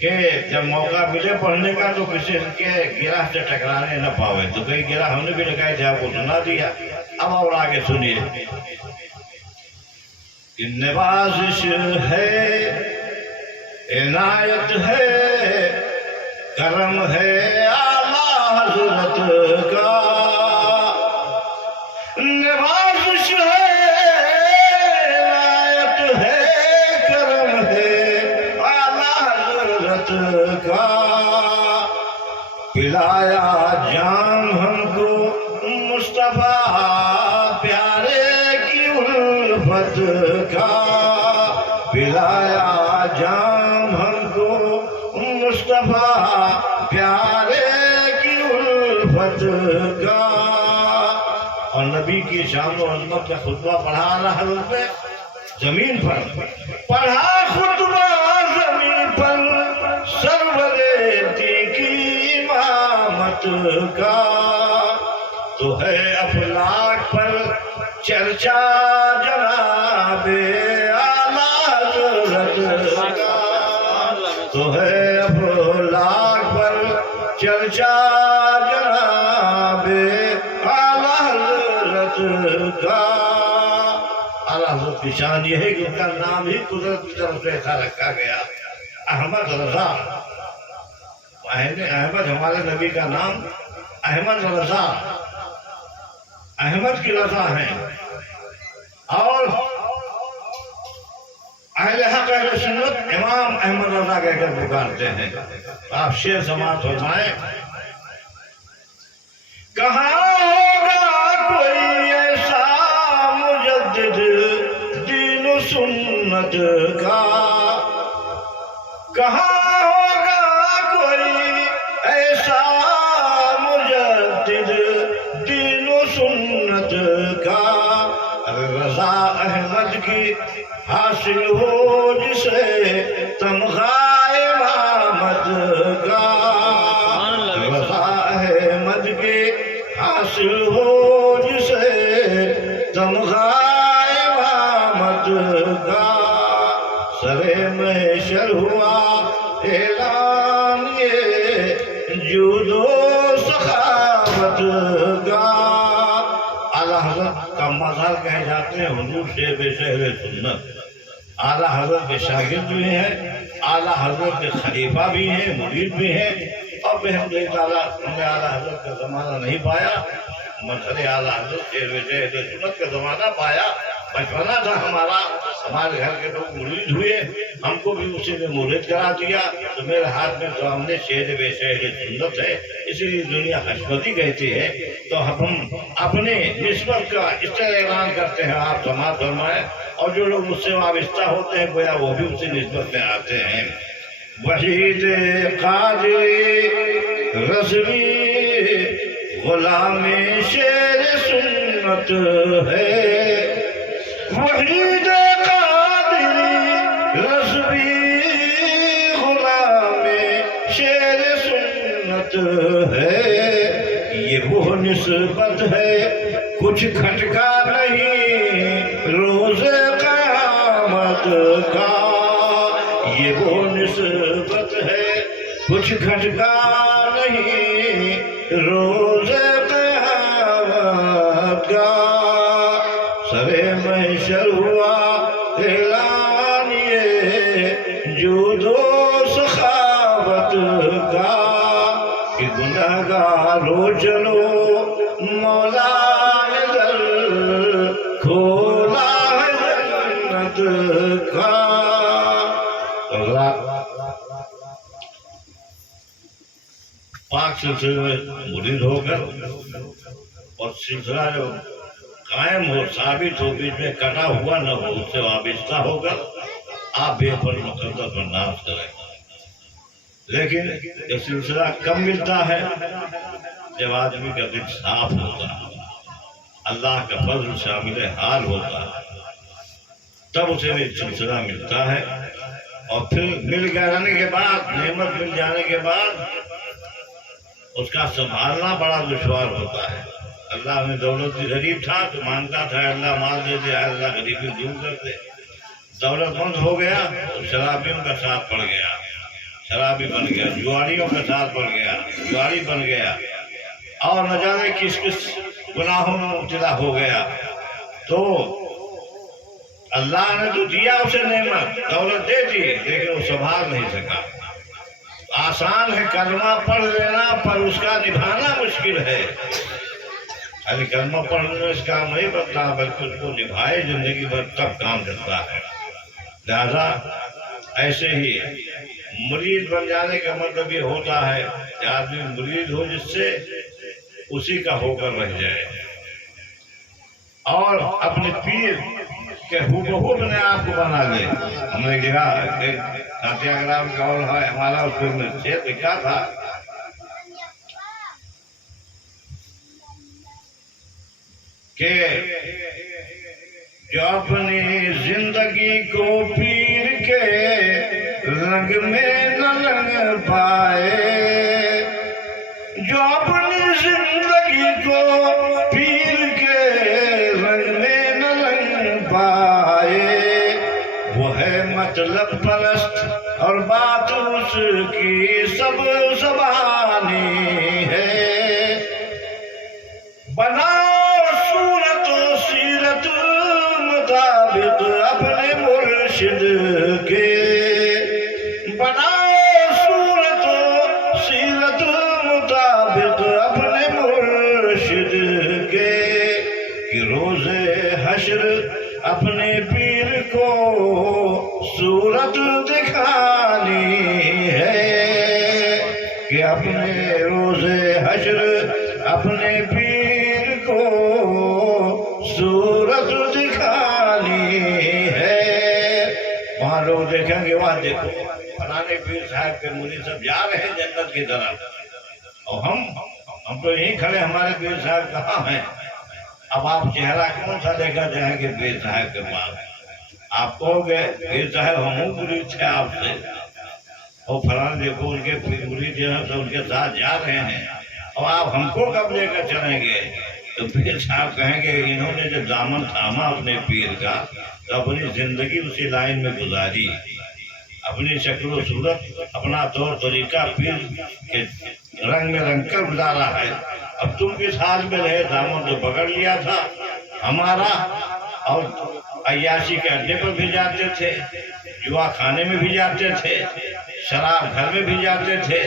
کہ جب موقع ملے پڑھنے کا تو کسی کے گرہ سے ٹکرانے نہ پاوے، تو کئی گرہ ہم نے بھی لگائی تھے، آپ کو سنا دیا۔ اب اور آگے سنیے کہ نوازش ہے، عنایت ہے، کرم ہے اعلیٰ حضرت کا، نوازش ہے، عنایت ہے، کرم ہے اعلیٰ حضرت کا، پلایا جام ہم کو مصطفیٰ پیارے کی الفت کا، پلایا جام ہم کو مصطفیٰ پیارے کی الفت کا۔ اور نبی کی شان و عظمت کا خطبہ پڑھا رہا حضرت نے زمین پر، پڑھا خطبہ زمین پر سرور دی کی امامت کا، تو ہے افلاک پر چرچا جناب اعلیٰ حضرت کا، تو ہے افلاک پر چرچا جناب اعلیٰ حضرت کا۔ اعلیٰ حضرت کی شان یہ ہے کہ ان کا نام ہی قدرت کی طرف سے ایسا رکھا گیا، احمد رضا۔ احمد ہمارے نبی کا نام احمد رضا، احمد کی رضا ہیں، اور اہل حق اہل سنت امام احمد رضا کہہ کر پکارتے ہیں۔ آپ شعر سماعت فرمائیں، کہاں ہوگا کوئی ایسا مجدد دین و سنت کا، کہاں ہوگا کوئی ایسا مجدد دین و سنت کا، رضا احمد کی حاصل ہو جسے تمغہ امامت کا، رضا احمد کی حاصل ہو جسے تمغہ امامت کا، سرے محشر ہوا اعلان یہ جود و سخاوت کا۔ اعلیٰ حضرت کا مظہر کہے جاتے ہیں حضور شیخ شہر سنت، اعلیٰ حضرت کے شاگرد بھی ہیں، اعلیٰ حضرت کے خلیفہ بھی ہیں، مرید بھی ہیں، اور بحمدللہ ہم نے اعلیٰ حضرت کا زمانہ نہیں پایا، مظہر اعلیٰ حضرت شیخ سنت کا زمانہ پایا، بچپنا تھا ہمارا، ہمارے گھر کے لوگ مرید ہوئے، ہم کو بھی اسی نے مرید کرا دیا، تو میرے ہاتھ میں سامنے شیر سنت ہے، اسی لیے دنیا حشمتی کہتی ہے، تو ہم اپنے نسبت کا اس طرح اعلان کرتے ہیں، آپ سماعت فرمائیں، اور جو لوگ اس سے وابستہ ہوتے ہیں گویا وہ بھی اسی نسبت میں آتے ہیں۔ وحید قادری رضوی غلام شیر سنت ہے، وحید قادری رضوی غلام شیر سنت ہے، یہ وہ نسبت ہے کچھ کھٹکا نہیں روز قیامت کا، یہ وہ نسبت ہے کچھ کھٹکا نہیں روز قیامت کا، سر محشر ہوا اعلان یہ جود و سخاوت کا، کہ گنہگارو چلو مولا نے در کھولا ہے جنت کا۔ پاک سلسلے میں مرید ہو کر اور سلسلہ جو قائم ہو ثابت ہو بیچ میں کٹا ہوا نہ ہو اس سے وابستہ ہو کر آپ بھی اپنے مقدس پر ناز کریں، لیکن یہ سلسلہ کم ملتا ہے جب آدمی کا دل صاف ہوتا ہے، اللہ کا فضل شامل حال ہوتا ہے، تب اسے بھی سلسلہ ملتا ہے، اور پھر مل جانے کے بعد نعمت مل جانے کے بعد اس کا سنبھالنا بڑا دشوار ہوتا ہے۔ اللہ نے دولت کی غریب تھا تو مانگتا تھا اللہ مال دے دے، اللہ غریبی دور کر دے، دولت مند ہو گیا تو شرابیوں کا ساتھ پڑ گیا، شرابی بن گیا، جواریوں کا ساتھ پڑ گیا، جواری بن گیا، اور نہ جانے کس کس گناہوں میں مبتلا ہو گیا۔ تو اللہ نے تو دیا اسے نعمت، دولت دے دی، لیکن وہ سنبھال نہیں سکا۔ آسان ہے کلمہ پڑھ لینا پر اس کا نبھانا مشکل ہے، یعنی کلمہ پڑھنے اس کام نہیں بنتا بلکہ اس کو نبھائے زندگی بھر تب کام کرتا ہے۔ لہذا ایسے ہی مرید بن جانے کا مطلب یہ ہوتا ہے کہ آدمی مرید ہو جس سے اسی کا ہو کر رہ جائے، اور اپنے پیر کہ ہو اپنے آپ کو بنا لے۔ ہم نے کہا کہ ساتیہ گرام کا اور ہے ہمارا اس میں شعر لکھا تھا کہ جو اپنی زندگی کو پیر کے رنگ میں نہ رنگ پائے، جو اپنی زندگی کو پیر کے رنگ میں نہ رنگ پائے، وہ ہے مطلب پرست اور بات اس کی سب زبانی ہے، بناؤ صورت و سیرت مطابق اپنے مرشد کے، بناؤ صورت و سیرت مطابق اپنے مرشد کے، کہ روز حشر اپنے پیر کو صورت دکھانی ہے، کہ اپنے روز حشر اپنے پیر کو صورت دکھانی ہے۔ وہاں لوگ دیکھیں گے، وہاں دیکھو فلانے پیر صاحب کے مرید سب جا رہے ہیں جنت کی طرف، اور ہم تو یہیں کھڑے، ہمارے پیر صاحب کہاں ہیں؟ اب آپ چہرہ کون سا لے کر جائیں گے پیر صاحب کے پاس؟ آپ کہو گے پیر صاحب ہم مرید تھے آپ سے، اور فلاں دیکھو ان کے مرید جو ہیں تو ان کے ساتھ جا رہے ہیں، اور آپ ہم کو کب لے کر چلیں گے؟ تو پیر صاحب کہیں گے انہوں نے جب دامن تھاما اپنے پیر کا تو اپنی زندگی اسی لائن میں گزاری، اپنی شکل و صورت اپنا طور طریقہ پیر کے رنگ میں رنگ کر گزارا ہے۔ اب تم کس حال میں رہے؟ دامن تو پکڑ لیا تھا ہمارا، اور عیاشی کے اڈے پر بھی جاتے تھے، جوا کھانے میں بھی جاتے تھے، شراب گھر میں بھی جاتے تھے،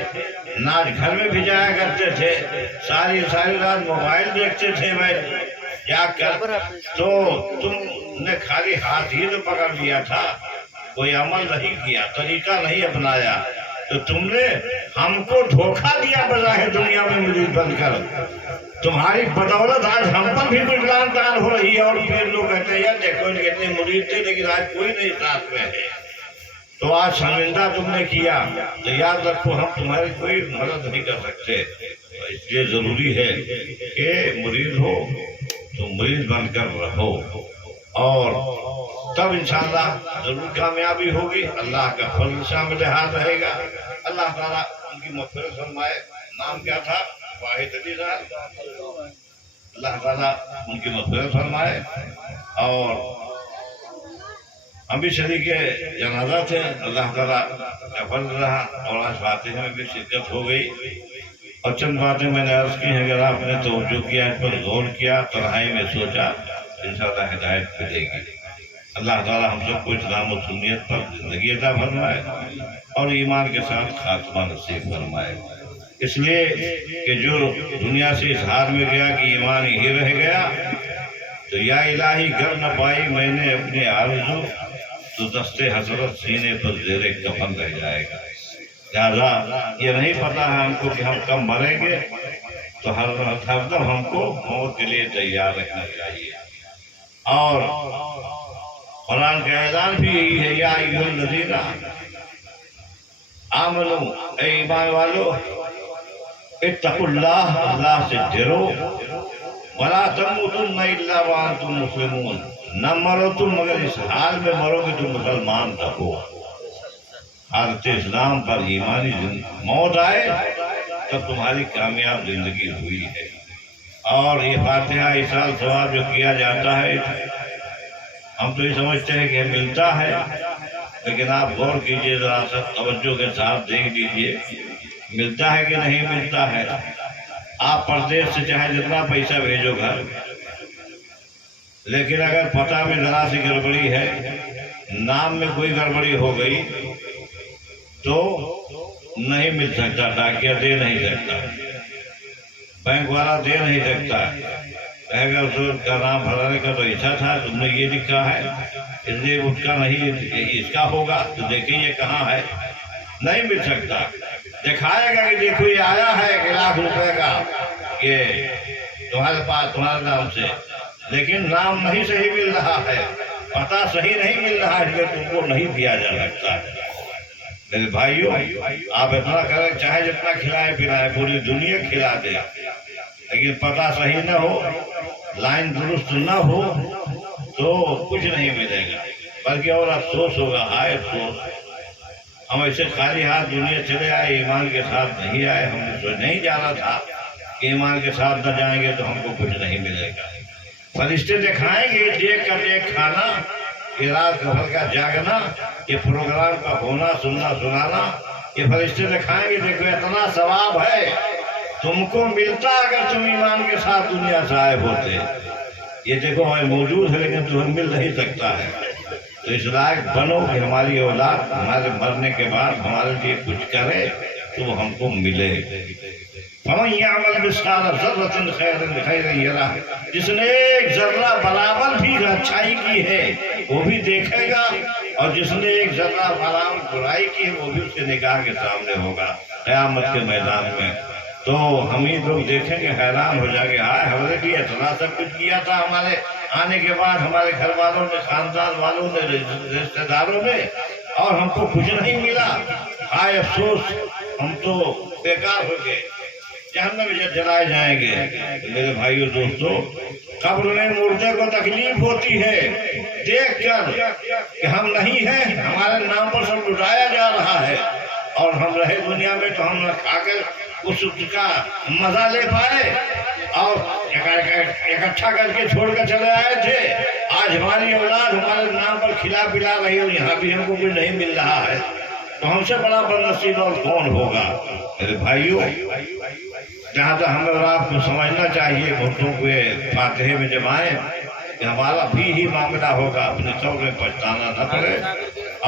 ناچ گھر میں بھی جایا کرتے تھے، ساری رات موبائل دیکھتے تھے میں جا کر۔ تو تم نے خالی ہاتھ ہی تو پکڑ لیا تھا، کوئی عمل نہیں کیا، طریقہ نہیں اپنایا، تو تم نے ہم کو دھوکہ دیا بظاہر دنیا میں مرید بن کر۔ تمہاری بدولت آج ہم پر بھی کچھ لان تان ہو رہی ہے، اور پھر لوگ کہتے ہیں یار دیکھو ان کے اتنے مرید تھے لیکن آج کوئی نہیں ساتھ میں ہے۔ تو آج شرمندہ تم نے کیا تو یاد رکھو ہم تمہاری کوئی مدد نہیں کر سکتے. اس لیے ضروری ہے کہ مریض ہو تو مریض بن کر رہو، اور تب انشاءاللہ ضرور کامیابی ہوگی. اللہ کا فضل شامل حال رہے گا. اللہ تعالیٰ ان کی مغفرت فرمائے. نام کیا تھا؟ واحد علی صاحب. اللہ تعالیٰ ان کی مغفرت فرمائے. اور ہم بھی شریک جنازہ تھے. اللہ تعالیٰ کا فضل رہا اور آج فاتحہ میں بھی شرکت ہو گئی. اور چند باتیں میں نے عرض کی ہیں، اگر آپ نے توجہ کیا، اس پر غور کیا، تنہائی میں سوچا، انشاءاللہ ہدایت ملے گی. اللہ تعالیٰ ہم سب کو اسلام و سنیت پر زندگی عطا فرمائے اور ایمان کے ساتھ خاتمہ نصیب فرمائے. اس لیے کہ جو دنیا سے اس حال میں گیا کہ ایمان ہی رہ گیا، تو یا الہی کر نہ پائی میں نے اپنے آرزو، تو دست حسرت سینے پر زیر کفن رہ جائے گا. لہٰذا یہ نہیں پتا ہے ہم کو کہ ہم کب مریں گے، تو ہر دم ہم کو موت کے لیے تیار رہنا چاہیے. اور قرآن کا اعلان بھی یہی ہے، یا ایھا الذین آمنو، اے ایمان والو، اتقوا اللہ، اللہ سے ڈرو، ولا تموتن الا وانتم مسلمون، نہ مرو تم مگر اس حال میں مرو کہ تم مسلمان رہو. حالت اسلام پر ایمانی موت آئے تب تمہاری کامیاب زندگی ہوئی ہے. اور یہ فاتحہ ایصال ثواب جو کیا جاتا ہے، ہم تو یہ سمجھتے ہیں کہ ملتا ہے، لیکن آپ غور کیجئے، ذرا سا توجہ کے ساتھ دیکھ لیجئے، ملتا ہے کہ نہیں ملتا ہے. آپ پردیس سے چاہے جتنا پیسہ بھیجو گھر، لیکن اگر پتہ میں ذرا سی گڑبڑی ہے، نام میں کوئی گڑبڑی ہو گئی تو نہیں مل سکتا. ڈاکیہ دے نہیں سکتا، بینک والا دے نہیں سکتا. کہے گا اس کا نام بھرانے کا تو ایسا تھا، تم نے یہ لکھا ہے، اس لیے اس کا نہیں، اس کا ہوگا تو دیکھیں یہ کہاں ہے. نہیں مل سکتا. دکھائے گا کہ دیکھو یہ آیا ہے 1,00,000 روپے کا کہ تمہارے پاس تمہارے نام سے، لیکن نام نہیں صحیح مل رہا ہے، پتہ صحیح نہیں مل رہا ہے، اس لیے تم کو نہیں دیا جا سکتا. میرے بھائیوں، آپ اتنا کریں، چاہے جتنا کھلائیں پلائیں، پوری دنیا کھلا دے، لیکن پتہ صحیح نہ ہو، لائن درست نہ ہو تو کچھ نہیں ملے گا، بلکہ اور افسوس ہوگا. ہائے افسوس، ہم ایسے خالی ہاتھ دنیا چلے آئے، ایمان کے ساتھ نہیں آئے. ہم نے نہیں جانا تھا کہ ایمان کے ساتھ نہ جائیں گے تو ہم کو کچھ نہیں ملے گا. فرشتے دکھائیں گے دیکھ کر دیکھ کھانا، یہ رات بھر کا جاگنا، یہ پروگرام کا ہونا، سننا سنانا، یہ فرشتے دکھائیں گے دیکھو اتنا ثواب ہے تم کو ملتا اگر تم ایمان کے ساتھ دنیا سے آئے ہوتے. یہ دیکھو ہمیں موجود ہے لیکن تمہیں مل نہیں سکتا ہے. تو اس لائق بنو کہ ہماری اولاد ہمارے مرنے کے بعد ہمارے لیے کچھ کرے تو وہ ہم کو ملے. فَمَنْ يَعْمَلْ مِثْقَالَ ذَرَّةٍ خَيْرًا يَرَهُ، جس نے ایک ذرہ برابر بھی اچھائی کی ہے وہ بھی دیکھے گا، اور جس نے ایک ذرہ برابر برائی کی ہے وہ بھی اس کے نگاہ کے سامنے ہوگا قیامت کے میدان میں. تو ہم ہی لوگ دیکھیں گے، حیران ہو جائیں گے، ہائے ہمارے لیے اتنا سب کچھ کیا تھا ہمارے آنے کے بعد، ہمارے گھر والوں نے، خاندان والوں نے، رشتہ داروں نے، اور ہم کو کچھ نہیں ملا. ہائے افسوس، ہم تو بیکار ہو گئے، جہنم میں جلائے جائیں گے. میرے بھائیو دوستو، قبر میں مردے کو تکلیف ہوتی ہے دیکھ کر کہ ہم نہیں ہیں، ہمارے نام پر سب لٹایا جا رہا ہے، اور ہم رہے دنیا میں تو ہم نہ کھا کر اس کا مزہ لے پائے اور اکٹھا کر کے چھوڑ کر چلے آئے تھے. آج ہماری اولاد ہمارے نام پر کھلا پلا رہی ہو، یہاں بھی ہم کو کچھ نہیں مل رہا ہے، تو ہم سے بڑا بدنصیب اور کون ہوگا. میرے بھائیوں، جہاں تک ہمیں اور آپ کو سمجھنا چاہیے، مردوں کو فاتحے میں جب آئیں کہ ہمارا بھی ہی معاملہ ہوگا، اپنے سب میں پچھتانا نہ پڑے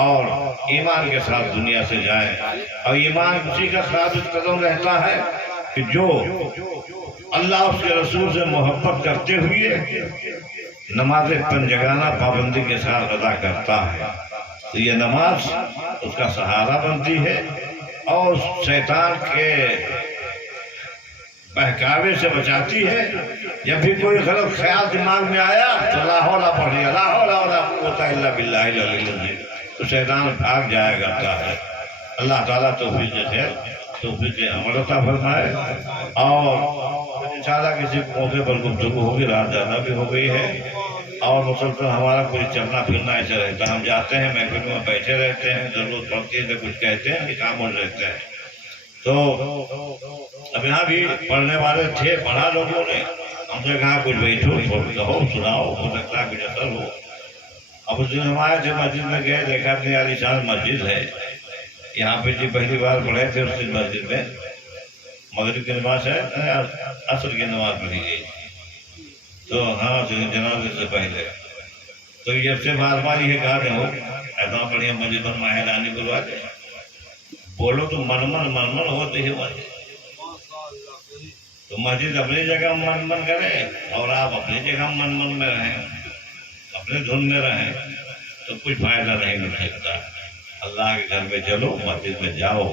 اور ایمان کے ساتھ دنیا سے جائیں. اور ایمان اسی کا ثابت قدم رہتا ہے کہ جو اللہ اس کے رسول سے محبت کرتے ہوئے نماز پنجگانہ پابندی کے ساتھ ادا کرتا ہے، تو یہ نماز اس کا سہارا بنتی ہے اور شیطان کے بہکاوے سے بچاتی ہے. جب بھی کوئی غلط خیال دماغ میں آیا تو لا حول پڑھیے، لا حول ولا قوت الا باللہ العلی العظیم. تو شیطان بھاگ جایا کرتا ہے۔ اللہ تعالیٰ توفیق خیر توفیق عمل عطا فرمائے۔ اور انشاءاللہ کسی موقع پر گفتگو ہوگی، رات زیادہ بھی ہو گئی ہے اور مسلسل ہمارا کوئی چلنا پھرنا ایسا رہتا ہے، ہم جاتے ہیں محفل میں بیٹھے رہتے ہیں، ضرورت پڑتی ہے تو کچھ کہتے ہیں کہ خاموش رہتے ہیں۔ تو اب یہاں بھی پڑھنے والے تھے، پڑھا لوگوں نے، ہم سے کہا کچھ بیٹھو کہو سناؤ، ہو سکتا ہے کچھ اثر ہو۔ اب اس دن ہم آئے تھے مسجد میں گئے، دیکھا کہ عالی شان مسجد ہے یہاں پہ، جی پہلی بار پڑھے تھے اس دن مسجد میں، مغرب کی نماز ہے، عصر کی نماز پڑھی گئی، تو ہاں جنازے سے پہلے، تو یہ سے بار یہ کہا کہ ہو ایسا بڑھیا مسجد پر ماہرانی بلوا دے، بولو تو من ہوتے ہی مسجد، تو مسجد اپنی جگہ من کرے اور آپ اپنی جگہ من میں رہیں، اپنے دھن میں رہیں، تو کچھ فائدہ نہیں مل سکتا۔ اللہ کے گھر میں چلو، مسجد میں جاؤ،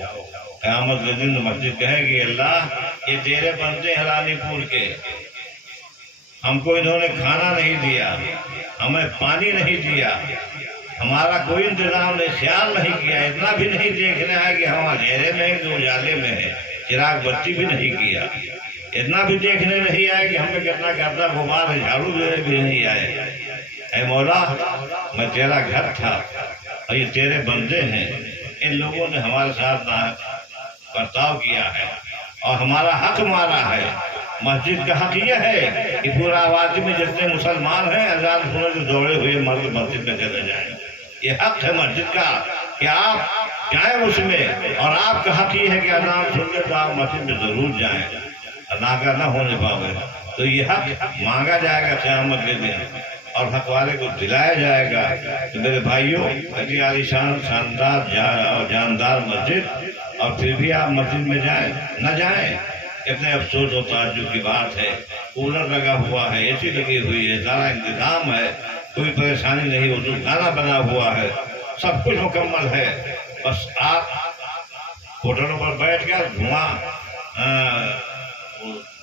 قیامت کے دن مسجد کہے گی اللہ یہ تیرے بندے حلانی پور کے، ہم کو انہوں نے کھانا نہیں دیا، ہمیں پانی نہیں دیا، ہمارا کوئی انتظام نہیں، خیال نہیں کیا، اتنا بھی نہیں دیکھنے آئے کہ ہم اندھیرے میں ہیں، اجالے میں ہیں، چراغ بتی بھی نہیں کیا، اتنا بھی دیکھنے نہیں آئے کہ ہمیں کتنا کرتا غبار ہے، جھاڑو بھی نہیں آئے۔ اے مولا میں تیرا گھر تھا اور یہ تیرے بندے ہیں، ان لوگوں نے ہمارے ساتھ برتاؤ کیا ہے اور ہمارا حق مارا ہے۔ مسجد کا حق یہ ہے کہ پورا آبادی میں جتنے مسلمان ہیں اذان سنے تو دوڑے ہوئے مرد مسجد میں چلے جائیں، یہ حق ہے مسجد کا کہ آپ جائیں اس میں، اور آپ کا حق یہ ہے کہ اذان سن لے تو آپ مسجد میں ضرور جائیں، ادا نہ ہونے پاؤ تو یہ حق مانگا جائے گا قیامت کے دن اور حق والے کو دلایا جائے گا۔ تو میرے بھائیوں، اتنی عالی شان شاندار جاندار مسجد، اور پھر بھی آپ مسجد میں جائیں نہ جائیں، کتنے افسوس و تعجب کی بات ہے۔ کولر لگا ہوا ہے، اے سی لگی ہوئی ہے، سارا انتظام ہے، کوئی پریشانی نہیں، اردو کھانا بنا ہوا ہے، سب کچھ مکمل ہے، بس آپ ہوٹلوں پر بیٹھ کر دھواں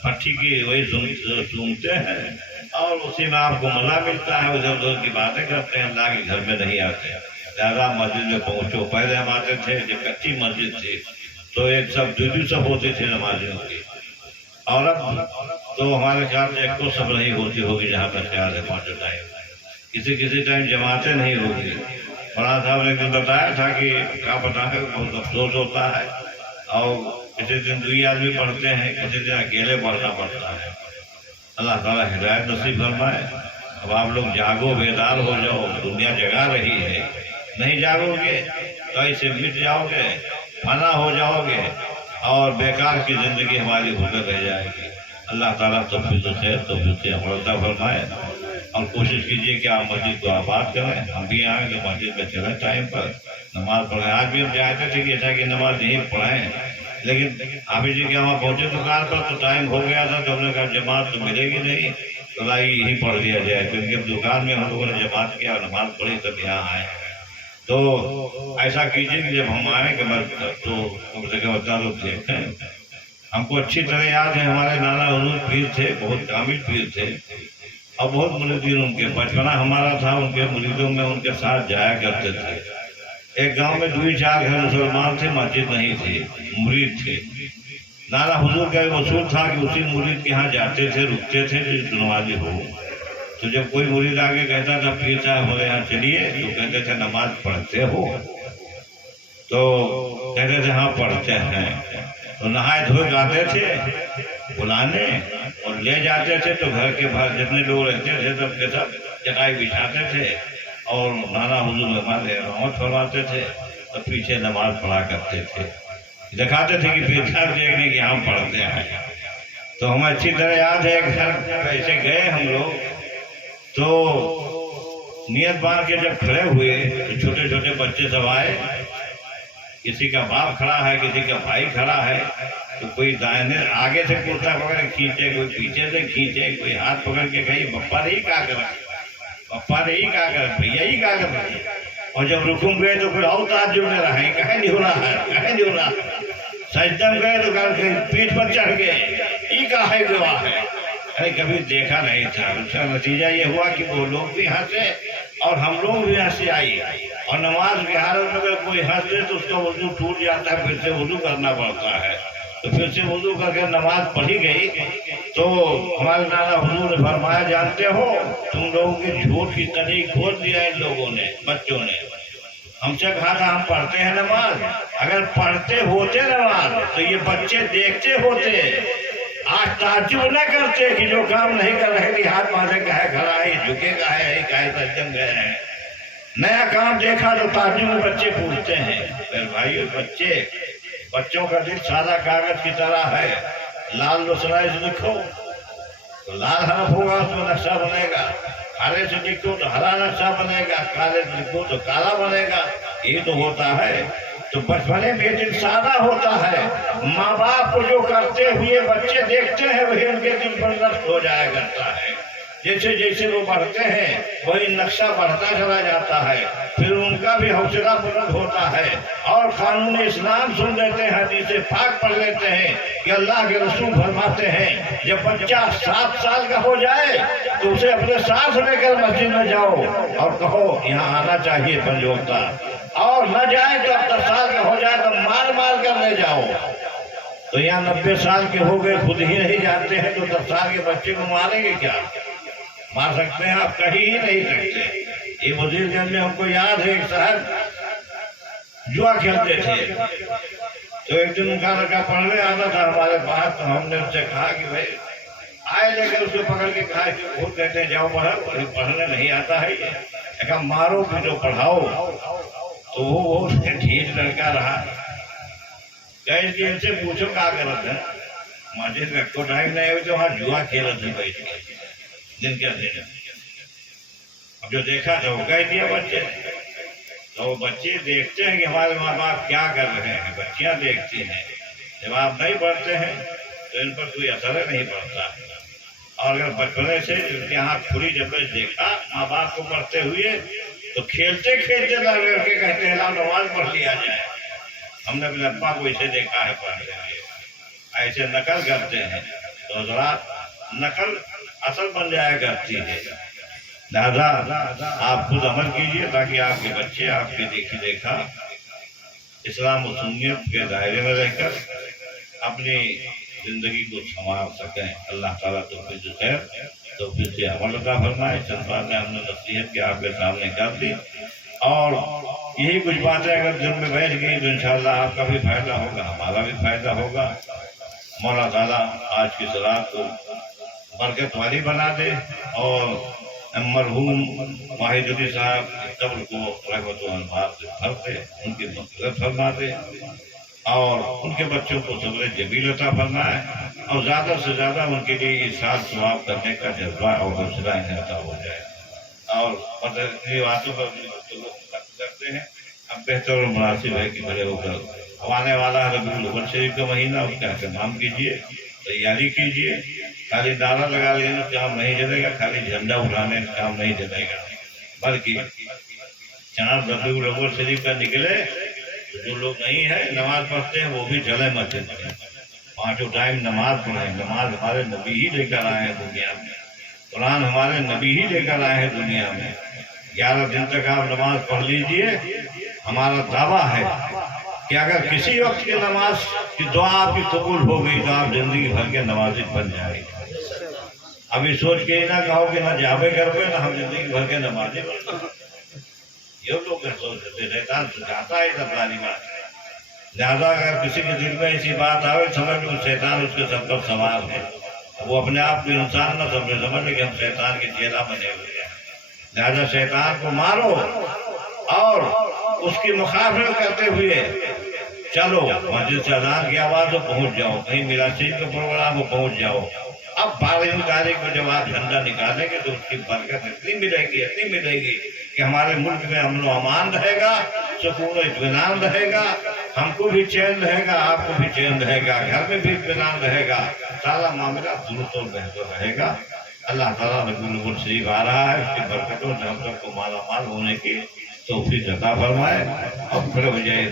پٹھی کی وہی سونگتے ہیں اور اسی میں آپ کو مزہ ملتا ہے، ادھر ادھر کی باتیں کرتے ہیں، اللہ کے گھر میں نہیں آتے۔ لہٰذا مسجد میں پہنچو۔ پہلے ہم آتے تھے جب کچی مسجد تھی تو ایک سب دو سب ہوتی تھی نمازیوں کی، اور اب تو ہمارے خیال سے ایک تو سب نہیں ہوتی ہوگی، جہاں پر خیال ہے پہنچو ٹائم، کسی ٹائم جماعتیں نہیں ہوگی۔ مولانا صاحب نے ایک دن بتایا تھا کہ کیا پتا ہے بہت افسوس ہوتا ہے، اور کسی دن دوئی آدمی پڑھتے ہیں، کسی دن اکیلے پڑھنا پڑتا ہے۔ اللہ تعالیٰ ہدایت نصیب فرمائے۔ اب آپ لوگ جاگو، بیدار ہو جاؤ، دنیا جگا رہی ہے، نہیں جاگو گے تو ایسے مٹ جاؤ گے، فنا ہو جاؤ گے اور بیکار کی زندگی ہماری گزر رہ جائے گی۔ اللہ تعالیٰ توفیق خیر توفیق عمل عطا فرمائے، اور کوشش کیجیے کہ آپ مسجد کو آباد کریں، ہم بھی آئیں تو مسجد میں چلیں ٹائم پر نماز پڑھیں۔ آج بھی ہم چاہتے تھے کہ ایسا کہ نماز یہیں پڑھیں، لیکن حافظ جی کے وہاں پہنچے دکان پر تو ٹائم ہو گیا تھا، تو ہم نے کہا جماعت تو ملے گی نہیں، تو لائی یہیں پڑھ دیا جائے، کیونکہ اب دکان میں ہم لوگوں نے جماعت کیا، نماز پڑھی تب یہاں آئے۔ تو ایسا کیجیے کہ جب ہم آئیں کہ تو کم سے کم اتنا لوگ دیکھیں۔ ہم کو اچھی طرح یاد ہے ہمارے نانا حضور پیر تھے، بہت کامل پیر تھے، اور بہت مریدین ان کے، بچپنا ہمارا تھا ان کے مریدوں میں ان کے ساتھ جایا کرتے تھے۔ ایک گاؤں میں 2-4 گھر مسلمان تھے، مسجد نہیں تھی، مرید تھے۔ نانا حضور کا ایک اصول تھا کہ اسی مرید کے ہاں جاتے تھے، رکتے تھے جو نمازی ہو۔ تو جب کوئی مرید آگے کہتا تھا پیر صاحب ہمارے یہاں چلیے، تو کہتے تھے نماز پڑھتے ہو؟ تو کہتے تھے ہاں پڑھتے ہیں۔ تو نہائے دھوئے آتے تھے بلانے اور لے جاتے تھے، تو گھر کے باہر جتنے لوگ رہتے تھے سب کے سب چٹائی بچھاتے تھے، اور نانا حضور ہمارے رحمت فرماتے تھے، اور پیچھے نماز پڑھا کرتے تھے، دکھاتے تھے کہ پیر صاحب دیکھنے کہ ہم پڑھتے ہیں۔ تو ہمیں اچھی طرح یاد ہے ایک گھر ایسے گئے ہم لوگ، تو نیت باندھ کے جب کھڑے ہوئے تو چھوٹے چھوٹے بچے سب آئے، کسی کا باپ کھڑا ہے، کسی کا بھائی کھڑا ہے، تو کوئی دائیں آگے سے کرتا پکڑ کھینچے، کوئی پیچھے سے کھینچے، کوئی ہاتھ پکڑ کے کہیں پپا نہیں کہا کر، پپا نہیں کہا کر، بھیا ہی کہا کر۔ اور جب رکن گئے تو پھر اور تعجب میں رہے، کہیں نہیں ہو رہا ہے، کہیں نہیں ہو رہا۔ سجدہ میں گئے تو پیٹھ پر چڑھ گئے، ای کا ہے گواہ ہے، کبھی دیکھا نہیں تھا۔ اس کا نتیجہ یہ ہوا کہ وہ لوگ بھی ہنسے اور ہم لوگ بھی ایسے آئیے، اور نماز کی حالت میں اگر کوئی ہنس دے تو اس کا وضو ٹوٹ جاتا ہے، پھر سے وضو کرنا پڑتا ہے، تو پھر سے وضو کر کے نماز پڑھی گئی تو ہمارے نانا حضور نے فرمایا جانتے ہو تم لوگوں کی جھوٹ کی تنی کھول دیا ان لوگوں نے، بچوں نے۔ ہم سے کہا تھا ہم پڑھتے ہیں نماز، اگر پڑھتے ہوتے نماز تو یہ بچے دیکھتے ہوتے، آج تعجب نہ کرتے کہ جو کام نہیں کر رہے تھے ہاتھ مانے کا ہے، کھڑا ہے، جھکے کا ہے، سجدے گئے ہیں، نیا کام دیکھا تو تعجب میں بچے پوچھتے ہیں۔ پھر بھائی بچوں کا دل سادہ کاغذ کی طرح ہے، لال لسرائی سے لکھو تو لال حرف ہوگا، اس میں نقشہ بنے گا، ہرے سے لکھو تو ہرا نقشہ بنے گا، کالے سے لکھو تو کالا بنے گا، یہ تو ہوتا ہے۔ تو بچپنے میں دل سادہ ہوتا ہے، ماں باپ کو جو کرتے ہوئے بچے دیکھتے ہیں وہی ان کے دل پر نقش ہو جایا کرتا ہے۔ جیسے جیسے وہ بڑھتے ہیں وہی نقشہ بڑھتا چلا جاتا ہے، پھر ان کا بھی حوصلہ بلند ہوتا ہے اور قانون اسلام سن لیتے ہیں، حدیث پاک پڑھ لیتے ہیں کہ اللہ کے رسول فرماتے ہیں جب بچہ 7 سال کا ہو جائے تو اسے اپنے ساتھ لے کر مسجد میں جاؤ اور کہو یہاں آنا چاہیے 5 وقت، اور نہ جائے تو 10 سال کا ہو جائے تو مار مار کر لے جاؤ۔ تو یہاں 90 سال کے ہو گئے خود ہی نہیں جانتے ہیں تو 10 سال کے بچے کو ماریں گے کیا؟ مار سکتے ہیں آپ؟ کہیں ہی نہیں سکتے۔ یہ وزیر گنج میں ہم کو یاد ہے ایک صاحب جوا کھیلتے تھے، تو ایک دن ان کا لڑکا پڑھنے آتا تھا ہمارے پاس، تو ہم نے ان سے کہا کہ بھائی آئے لے کر اس کو پکڑ کے کہا کہ خود کہتے ہیں جاؤ پڑھو، پڑھنے نہیں آتا ہے یہ، کہا مارو پھر جو پڑھاؤ۔ تو وہ ٹھیک لڑکا رہا، کہیں کہ ان سے پوچھو کیا کرتے ہیں، مسجد رکھو ٹائم نہیں ہوئی تو وہاں جوا کھیل تھے بیٹھ کے دن کے دن۔ اب جو دیکھا تو وہ کہہ دیا بچے، تو بچے دیکھتے ہیں کہ ہمارے ماں باپ کیا کر رہے ہیں، بچیاں دیکھتی ہیں، جب آپ نہیں پڑھتے ہیں تو ان پر کوئی اثر نہیں پڑتا۔ اور اگر بچپنے سے ان کے ہاتھ کھلی جب دیکھا ماں باپ کو پڑھتے ہوئے تو کھیلتے کھیلتے لڑ کے کہتے ہیں لاؤ نماز پڑھ لیا جائے۔ ہم نے اپنے ابا کو اسے دیکھا ہے پڑھنے کے، ایسے نقل کرتے ہیں تو حضرات نقل اصل بن جایا کرتی ہے۔ لہذا آپ خود عمل کیجئے تاکہ آپ کے بچے آپ کے دیکھی دیکھا اسلام و سنت کے دائرے میں رہ کر اپنی زندگی کو سنوار سکیں۔ اللہ تعالیٰ توفیق سے عمل عطا فرمائے۔ چند باتیں ہم نے نصیحت کے آپ کے سامنے کر دی، اور یہی کچھ باتیں اگر دل میں بیٹھ گئی تو انشاءاللہ آپ کا بھی فائدہ ہوگا، ہمارا بھی فائدہ ہوگا۔ مولا تعالیٰ آج کی صلات کو برکت والی بنا دے، اور مرحوم واحد علی صاحب کی قبر کو رحمت و انوار سے بھر دے، ان کی مغفرت فرما دے، اور ان کے بچوں کو صبر جمیل عطا فرمائے، اور زیادہ سے زیادہ ان کے لیے احسان ثواب کرنے کا جذبہ اور حوصلہ انہیں عطا ہو جائے۔ اور مدنی باتوں پر گفتگو کرتے ہیں، اب بہتر اور مناسب ہے کہ بڑے ہو کر آنے والا ربیع الاول شریف کا مہینہ، اس کا اہتمام کیجیے، تیاری کیجیے۔ خالی نعرہ لگا لینے سے کام نہیں چلے گا، خالی جھنڈا اٹھانے سے کام نہیں چلے گا، بلکہ چاند ربیع الاول شریف کا نکلے تو جو لوگ نہیں ہیں نماز پڑھتے ہیں وہ بھی چلے مسجد میں، 5 ٹائم نماز پڑھیں۔ نماز ہمارے نبی ہی لے کر آئے ہیں دنیا میں، قرآن ہمارے نبی ہی لے کر آئے ہیں دنیا میں۔ 11 دن تک آپ نماز پڑھ لیجئے، ہمارا دعویٰ ہے کہ اگر کسی وقت کی نماز کی دعا آپ کی قبول ہو گئی تو آپ زندگی بھر کے نمازی بن جائے گی۔ ابھی سوچ کے ہی نہ کہو کہ نہ جابے کر پہ نہ ہم زندگی بھر کے نمازی بن جائیں، یہ لوگ سوچتے، شیطان سکھاتا ہے سب ساری بات۔ لہٰذا اگر کسی کے دل میں ایسی بات آئے سمجھ لو شیطان اس کے سب پر سوار ہے، وہ اپنے آپ کو انسان نہ سمجھ لے کہ ہم شیطان کے چیلا بنے ہوئے ہیں۔ لہٰذا شیطان کو مارو اور اس کی مخالفت کرتے ہوئے چلو مسجد سے اذان کی آواز ہو پہنچ جاؤ، کہیں میلاد شریف کا پروگرام ہو پہنچ جاؤ۔ اب 12 تاریخ کو جب آپ جھنڈا نکالیں گے تو اس کی برکت اتنی ملے گی کہ ہمارے ملک میں امن و امان رہے گا، سکون و اطمینان رہے گا، ہم کو بھی چین رہے گا، آپ کو بھی چین رہے گا، گھر میں بھی اطمینان رہے گا، سارا معاملہ درست اور بہتر رہے گا۔ اللہ تعالیٰ ربیع الاول شریف آ رہا ہے، اس کی برکتوں سے ہم سب کو مالا مال ہونے کی توفیق عطا فرمائے، اور کھڑے ہو جائے۔